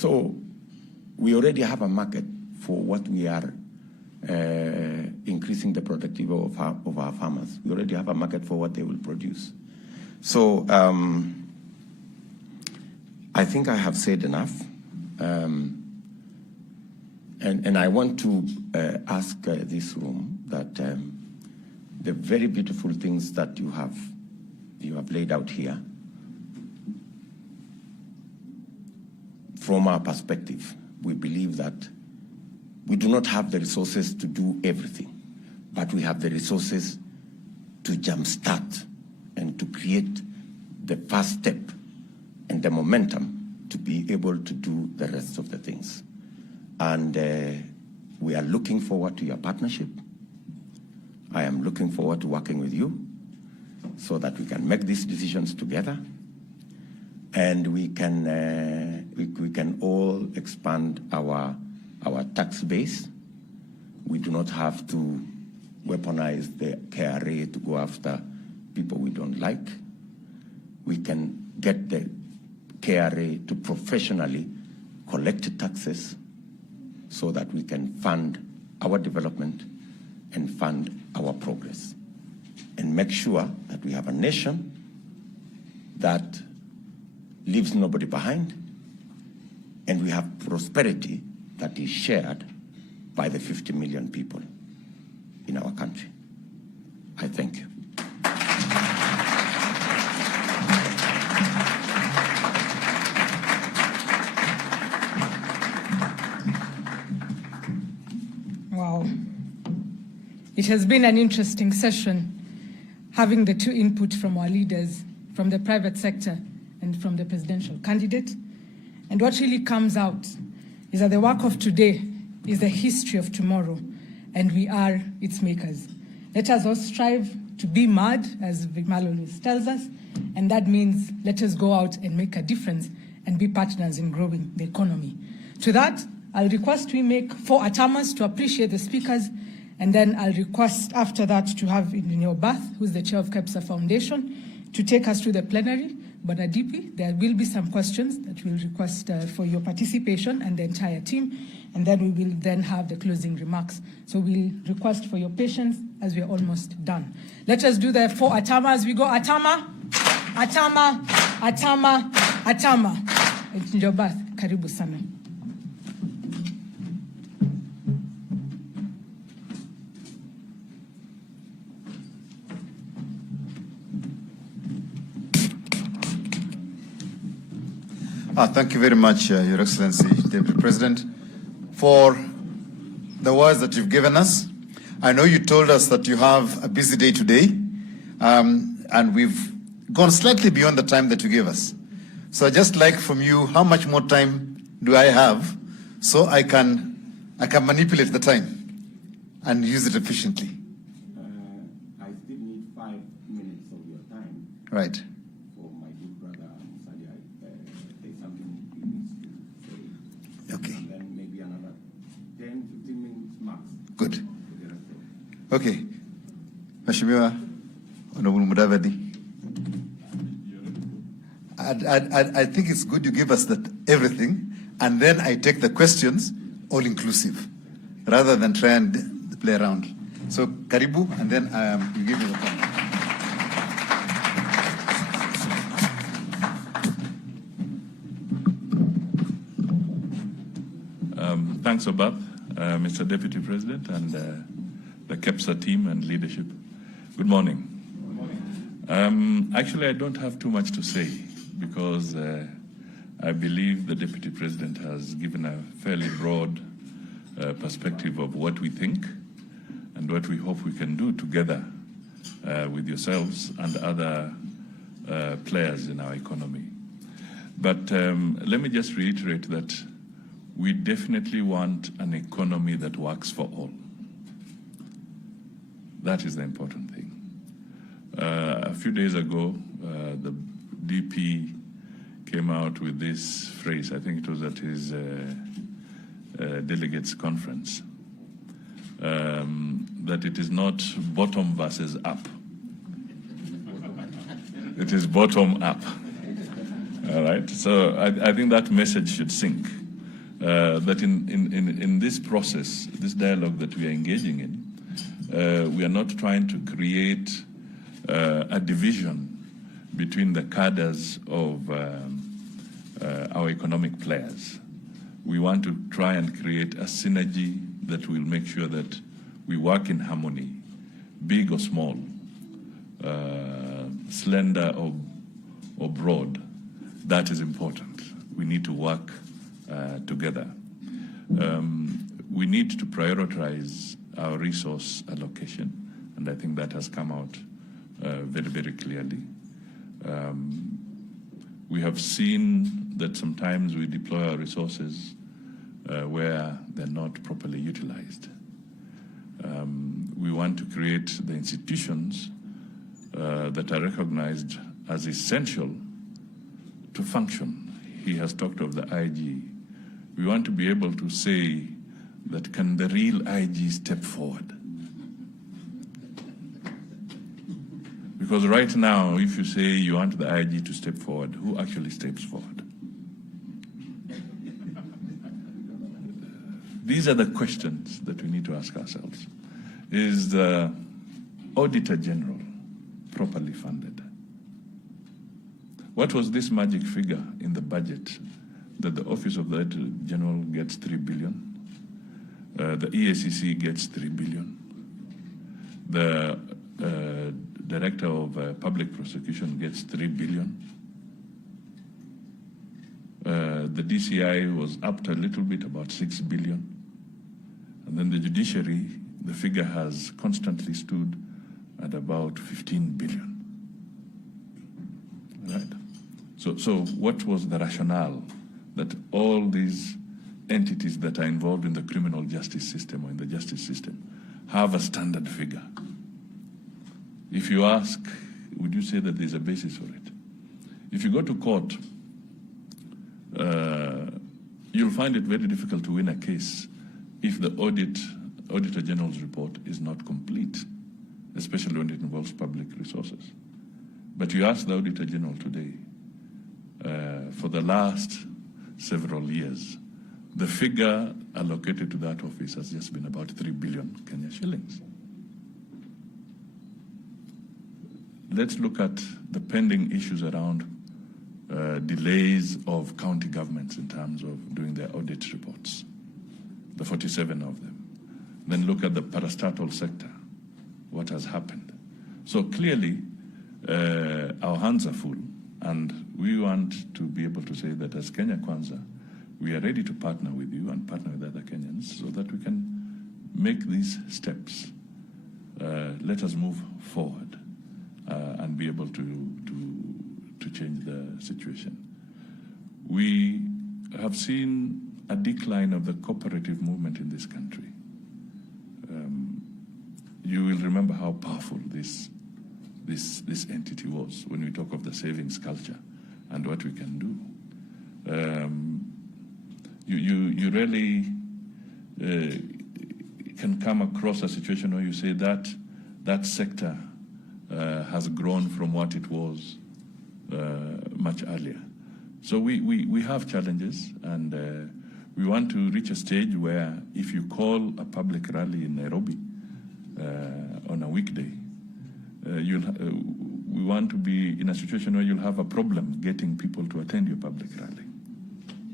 So we already have a market for what we are increasing the productivity of our farmers. We already have a market for what they will produce. So I think I have said enough. And I want to ask this room that the very beautiful things that you have laid out here, from our perspective, we believe that we do not have the resources to do everything, but we have the resources to jumpstart and to create the first step and the momentum to be able to do the rest of the things. And we are looking forward to your partnership. I am looking forward to working with you so that we can make these decisions together, and we can all expand our tax base. We do not have to weaponize the KRA to go after people we don't like. We can get the KRA to professionally collect taxes so that we can fund our development and fund our progress, and make sure that we have a nation that leaves nobody behind, and we have prosperity that is shared by the 50 million people in our country. I thank you. Wow. It has been an interesting session, having the two input from our leaders, from the private sector and from the presidential candidate. And what really comes out is that the work of today is the history of tomorrow, and we are its makers. Let us all strive to be mad, as Vimal always tells us, and that means let us go out and make a difference and be partners in growing the economy. To that, I'll request we make 4 atamas to appreciate the speakers, and then I'll request after that to have in your Bath, who's the chair of KEPSA Foundation, to take us to the plenary. But Adipi, there will be some questions that we'll request for your participation and the entire team, and then we will then have the closing remarks. So we'll request for your patience as we're almost done. Let us do the 4 atamas. We go atama, atama, atama, atama. It's in your Bath. Karibu sana. Thank you very much, Your Excellency, Deputy President, for the words that you've given us. I know you told us that you have a busy day today, and we've gone slightly beyond the time that you gave us. So I'd just like from you, how much more time do I have so I can manipulate the time and use it efficiently? I still need 5 minutes of your time. Right. Okay. And then maybe another 10, 15 minutes max. Good. Okay. Mheshimiwa Honorable Mudavadi, I think it's good you give us that everything, and then I take the questions all inclusive, rather than try and play around. So karibu, and then you give me the time. Thanks, Obab, Mr. Deputy President, and the KEPSA team and leadership. Good morning. Good morning. Actually, I don't have too much to say because I believe the Deputy President has given a fairly broad perspective of what we think and what we hope we can do together with yourselves and other players in our economy. But let me just reiterate that we definitely want an economy that works for all. That is the important thing. A few days ago, the DP came out with this phrase, I think it was at his delegates conference, that it is not bottom versus up. It is bottom up. All right, so I think that message should sink. that in this process, this dialogue that we are engaging in, we are not trying to create a division between the cadres of our economic players. We want to try and create a synergy that will make sure that we work in harmony, big or small, slender or broad. That is important. We need to work together. We need to prioritize our resource allocation, and I think that has come out very, very clearly. We have seen that sometimes we deploy our resources where they're not properly utilized. We want to create the institutions that are recognized as essential to function. He has talked of the IG. We want to be able to say that can the real IG step forward? Because right now, if you say you want the IG to step forward, who actually steps forward? These are the questions that we need to ask ourselves. Is the Auditor General properly funded? What was this magic figure in the budget that the Office of the Auditor General gets 3 billion? The EACC gets 3 billion. The Director of Public Prosecution gets 3 billion. The DCI was upped a little bit, about 6 billion. And then the judiciary, the figure has constantly stood at about 15 billion. Right? So what was the rationale that all these entities that are involved in the criminal justice system or in the justice system have a standard figure? If you ask, would you say that there's a basis for it? If you go to court, you'll find it very difficult to win a case if the Auditor General's report is not complete, especially when it involves public resources. But you ask the Auditor General today, for the last several years, the figure allocated to that office has just been about 3 billion Kenya shillings. Let's look at the pending issues around delays of county governments in terms of doing their audit reports, the 47 of them. Then look at the parastatal sector, what has happened. So clearly, our hands are full, and we want to be able to say that as Kenya Kwanza, we are ready to partner with you and partner with other Kenyans so that we can make these steps. Let us move forward and be able to change the situation. We have seen a decline of the cooperative movement in this country. You will remember how powerful this entity was when we talk of the savings culture and what we can do. You really can come across a situation where you say that that sector has grown from what it was much earlier. So we have challenges, and we want to reach a stage where if you call a public rally in Nairobi on a weekday, we want to be in a situation where you'll have a problem getting people to attend your public rally.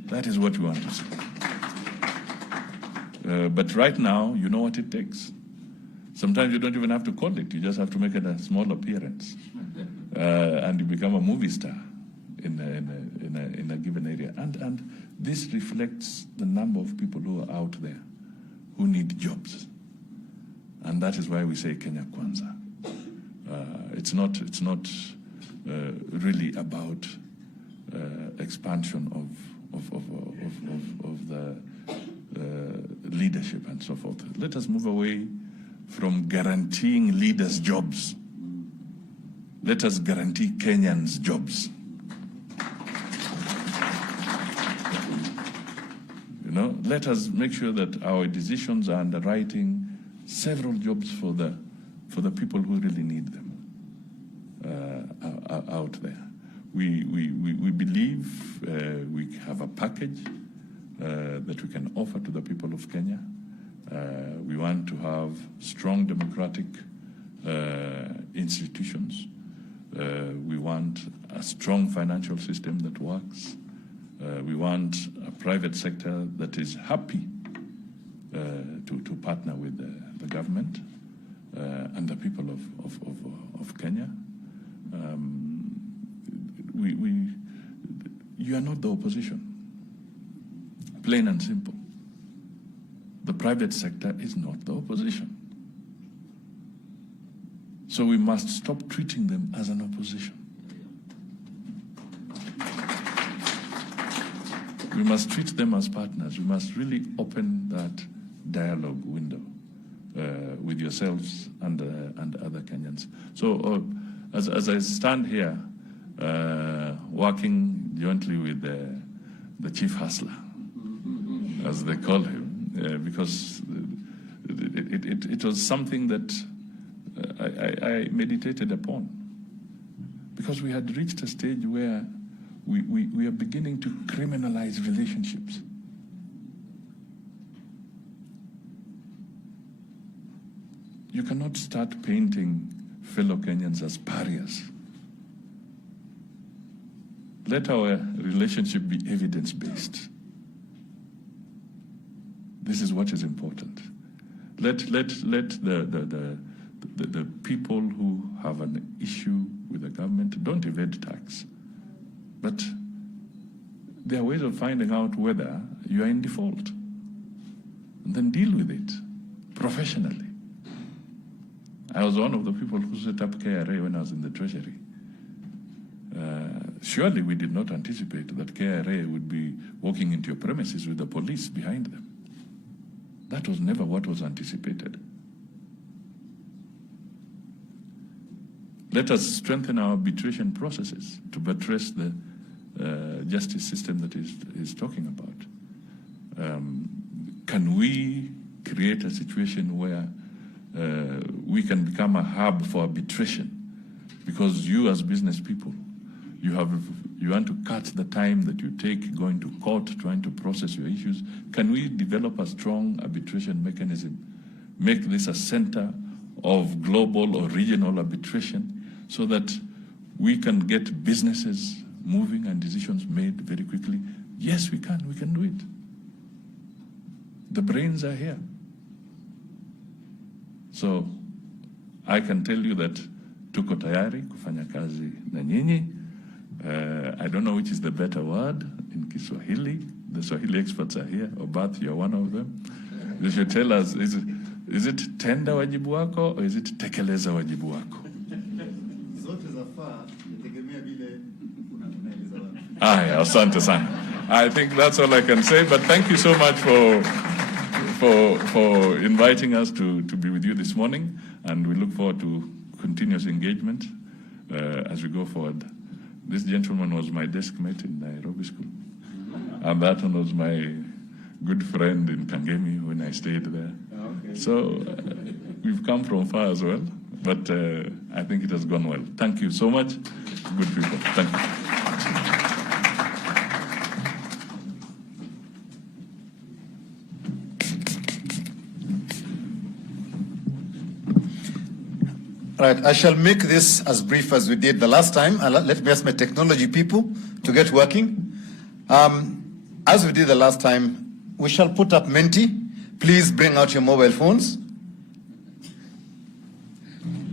That is what we want to see. But right now, you know what it takes. Sometimes you don't even have to call it. You just have to make it a small appearance. And you become a movie star in a given area. And this reflects the number of people who are out there who need jobs. And that is why we say Kenya Kwanza. It's not really about expansion of the leadership and so forth. Let us move away from guaranteeing leaders jobs. Let us guarantee Kenyans jobs. Let us make sure that our decisions are underwriting several jobs for the people who really need them out there. We believe we have a package that we can offer to the people of Kenya. We want to have strong democratic institutions. We want a strong financial system that works. We want a private sector that is happy to partner with the government and the people of Kenya. You are not the opposition, plain and simple. The private sector is not the opposition. So we must stop treating them as an opposition. We must treat them as partners. We must really open that dialogue window with yourselves and other Kenyans. So as I stand here, working jointly with the chief hustler, as they call him, because it was something that I meditated upon, because we had reached a stage where we are beginning to criminalize relationships. You cannot start painting fellow Kenyans as pariahs. Let our relationship be evidence-based. This is what is important. Let the people who have an issue with the government don't evade tax. But there are ways of finding out whether you are in default. And then deal with it professionally. I was one of the people who set up KRA when I was in the Treasury. Surely we did not anticipate that KRA would be walking into your premises with the police behind them. That was never what was anticipated. Let us strengthen our arbitration processes to buttress the justice system that is talking about. Can we create a situation where we can become a hub for arbitration? Because you as business people, you want to cut the time that you take going to court, trying to process your issues. Can we develop a strong arbitration mechanism, make this a center of global or regional arbitration so that we can get businesses moving and decisions made very quickly? Yes, we can do it. The brains are here. So I can tell you that tuko tayari kufanya kazi na nyinyi. I don't know which is the better word in Kiswahili. The Swahili experts are here. Obath, you're one of them. They should tell us, is it tenda wajibu wako or is it tekeleza wajibu wako? Asante sana. I think that's all I can say, but thank you so much for inviting us to be with you this morning, and we look forward to continuous engagement as we go forward. This gentleman was my desk mate in Nairobi School, and that one was my good friend in Kangemi when I stayed there. Okay. So we've come from far as well, but I think it has gone well. Thank you so much, good people. Thank you. Right, I shall make this as brief as we did the last time. Let me ask my technology people to get working. As we did the last time, we shall put up Menti. Please bring out your mobile phones.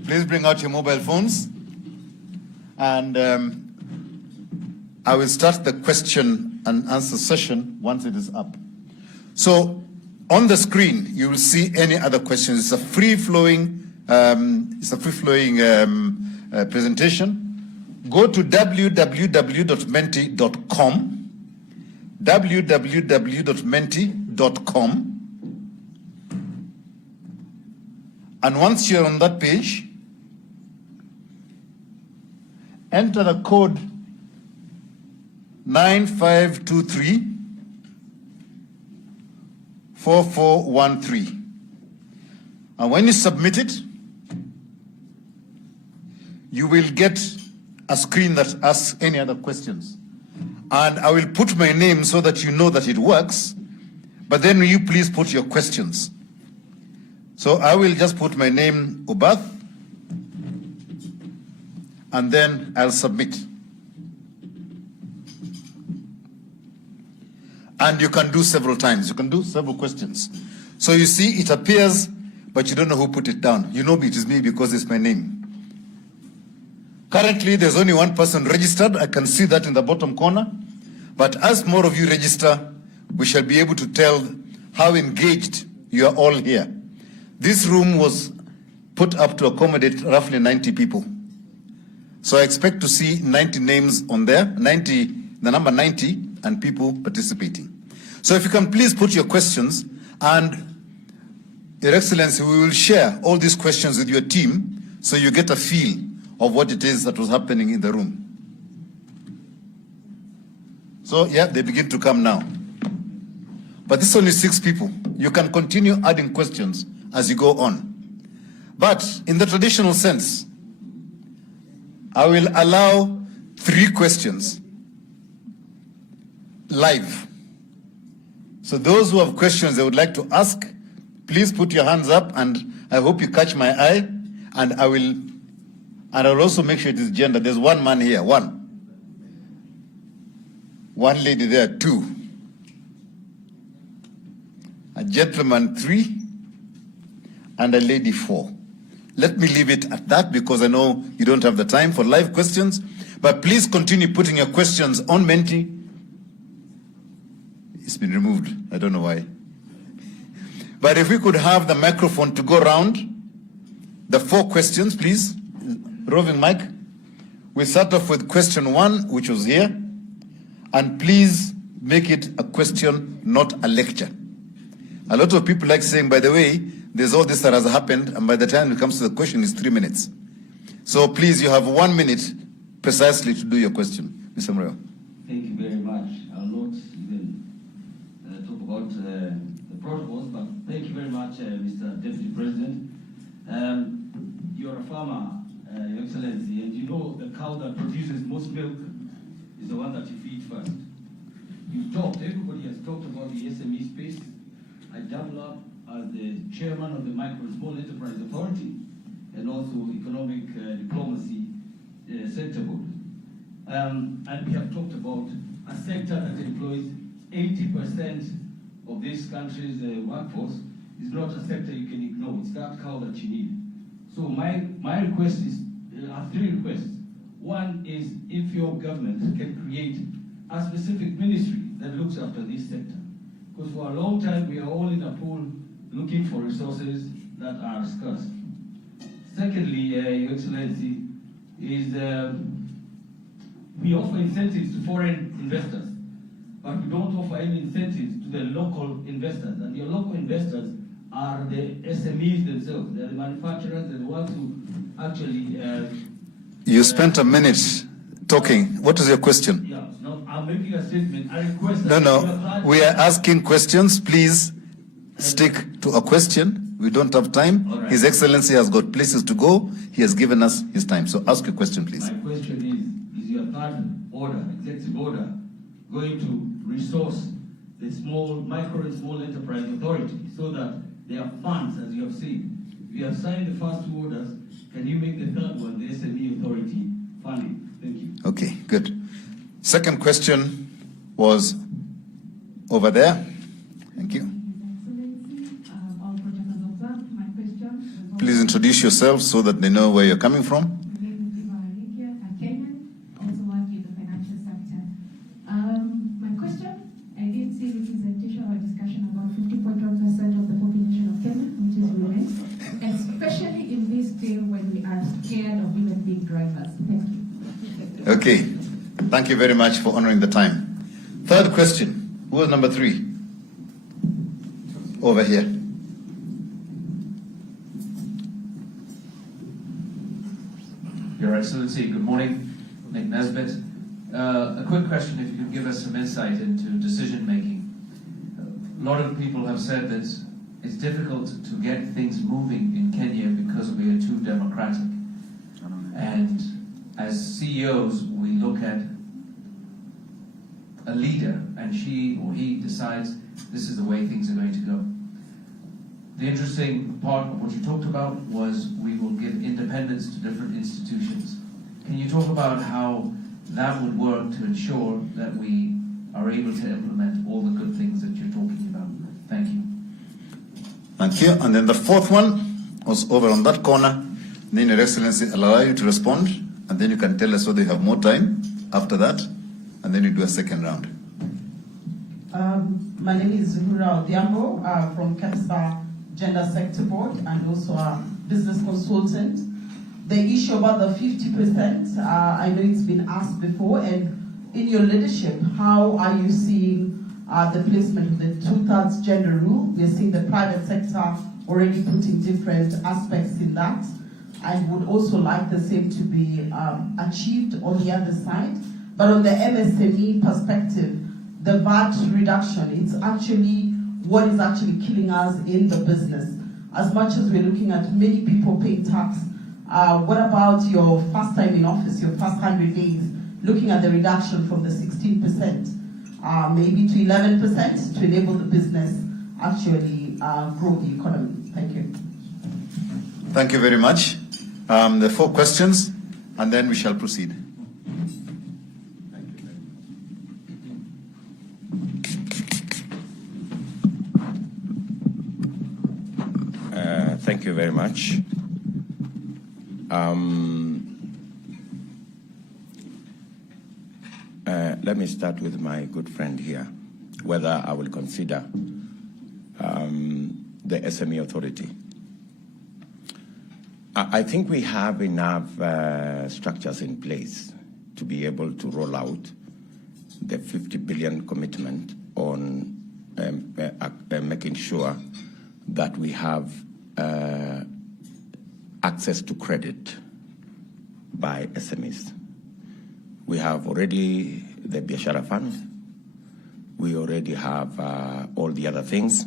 Please bring out your mobile phones. And I will start the question and answer session once it is up. So on the screen, you will see any other questions. It's a free-flowing presentation. Go to www.menti.com, www.menti.com, and once you're on that page, enter the code 9523 4413. And when you submit it, you will get a screen that asks any other questions. And I will put my name so that you know that it works, but then will you please put your questions. So I will just put my name, Ubath, and then I'll submit. And you can do several times. You can do several questions. So you see, it appears, but you don't know who put it down. You know it is me because it's my name. Currently, there's only one person registered. I can see that in the bottom corner. But as more of you register, we shall be able to tell how engaged you are all here. This room was put up to accommodate roughly 90 people. So I expect to see 90 names on there, the number 90, and people participating. So if you can please put your questions, and Your Excellency, we will share all these questions with your team so you get a feel of what it is that was happening in the room. So yeah, they begin to come now. But this is only 6 people. You can continue adding questions as you go on. But in the traditional sense, I will allow 3 questions live. So those who have questions they would like to ask, please put your hands up, and I hope you catch my eye, and I'll also make sure it is gender. There's one man here, one lady there, 2, a gentleman 3, and a lady 4. Let me leave it at that because I know you don't have the time for live questions, but please continue putting your questions on Menti. It's been removed, I don't know why. But if we could have the microphone to go around, the 4 questions, please. Roving mic. We start off with question 1, which was here. And please make it a question, not a lecture. A lot of people like saying, by the way, there's all this that has happened, and by the time it comes to the question, it's 3 minutes. So please, you have 1 minute precisely to do your question. Mr. Mureo. Thank you very much. I'll not even talk about the protocols, but thank you very much, Mr. Deputy President. You're a farmer, Your Excellency, and you know the cow that produces most milk is the one that you feed first. Everybody has talked about the SME space. I double up as the chairman of the Micro and Small Enterprise Authority and also Economic Diplomacy Sector Board. And we have talked about a sector that employs 80% of this country's workforce is not a sector you can ignore. It's that cow that you need. So my request is, are 3 requests. One is if your government can create a specific ministry that looks after this sector. Because for a long time, we are all in a pool looking for resources that are scarce. Secondly, Your Excellency, is we offer incentives to foreign investors, but we don't offer any incentives to the local investors. And your local investors are the SMEs themselves. They're the manufacturers, they're the ones who actually... You spent a minute talking. What is your question? Yeah, no, I'm making a statement. I request No, we are asking questions. Please stick to a question. We don't have time. All right. His Excellency has got places to go. He has given us his time. So ask your question, please. My question is your third order, executive order, going to resource the micro and small enterprise authority so that there are funds, as you have seen? We have signed the first 2 orders. Can you make the third one, the SME authority, funding? Thank you. Okay, good. Second question was over there. Thank you. Please introduce yourself so that they know where you're coming from. My question, I did see representation or discussion about 50.1% of the population of Kenya, which is women, especially in this day when we are scared of women being drivers. Thank you. Okay. Thank you very much for honoring the time. Third question. Who was number 3? Over here. Your Excellency, good morning. Nick Nesbitt. A quick question, if you could give us some insight into decision-making. A lot of people have said that it's difficult to get things moving in Kenya because we are too democratic. And as CEOs, we look at a leader and she or he decides this is the way things are going to go. The interesting part of what you talked about was we will give independence to different institutions. Can you talk about how that would work to ensure that we are able to implement all the good things that you're talking about? Thank you. Thank you. And then the fourth one was over on that corner. Then Your Excellency, I'll allow you to respond, and then you can tell us whether you have more time after that, and then you do a second round. My name is Zuhura Odiambo from KEPSA Gender Sector Board and also a business consultant. The issue about the 50%, I know it's been asked before, and in your leadership, how are you seeing the placement of the 2/3 gender rule? We're seeing the private sector already putting different aspects in that. I would also like the same to be achieved on the other side. But on the MSME perspective, the VAT reduction, it's actually what is actually killing us in the business. As much as we're looking at many people paying tax, what about your first time in office, your first 100 days, looking at the reduction from the 16%, maybe to 11% to enable the business actually grow the economy? Thank you. Thank you very much. The 4 questions, and then we shall proceed. Thank you very much. Let me start with my good friend here, whether I will consider the SME authority. I think we have enough structures in place to be able to roll out the 50 billion commitment on making sure that we have access to credit by SMEs. We have already the Biashara Fund. We already have all the other things.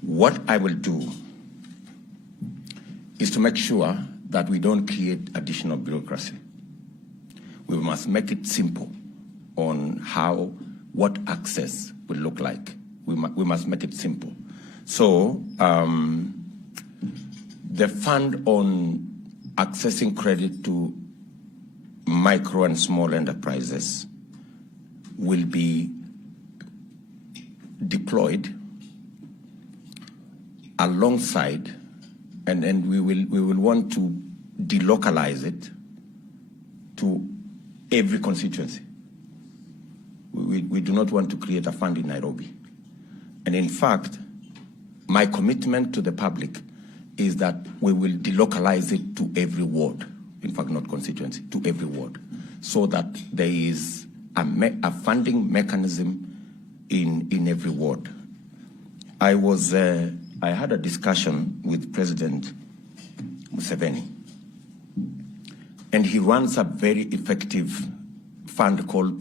What I will do is to make sure that we don't create additional bureaucracy. We must make it simple on what access will look like. We must make it simple. So the fund on accessing credit to micro and small enterprises will be deployed alongside, and we will want to delocalize it to every constituency. We do not want to create a fund in Nairobi. And in fact, my commitment to the public is that we will delocalize it to every ward. In fact, not constituency, to every ward, so that there is a funding mechanism in every ward. I had a discussion with President Museveni, and he runs a very effective fund called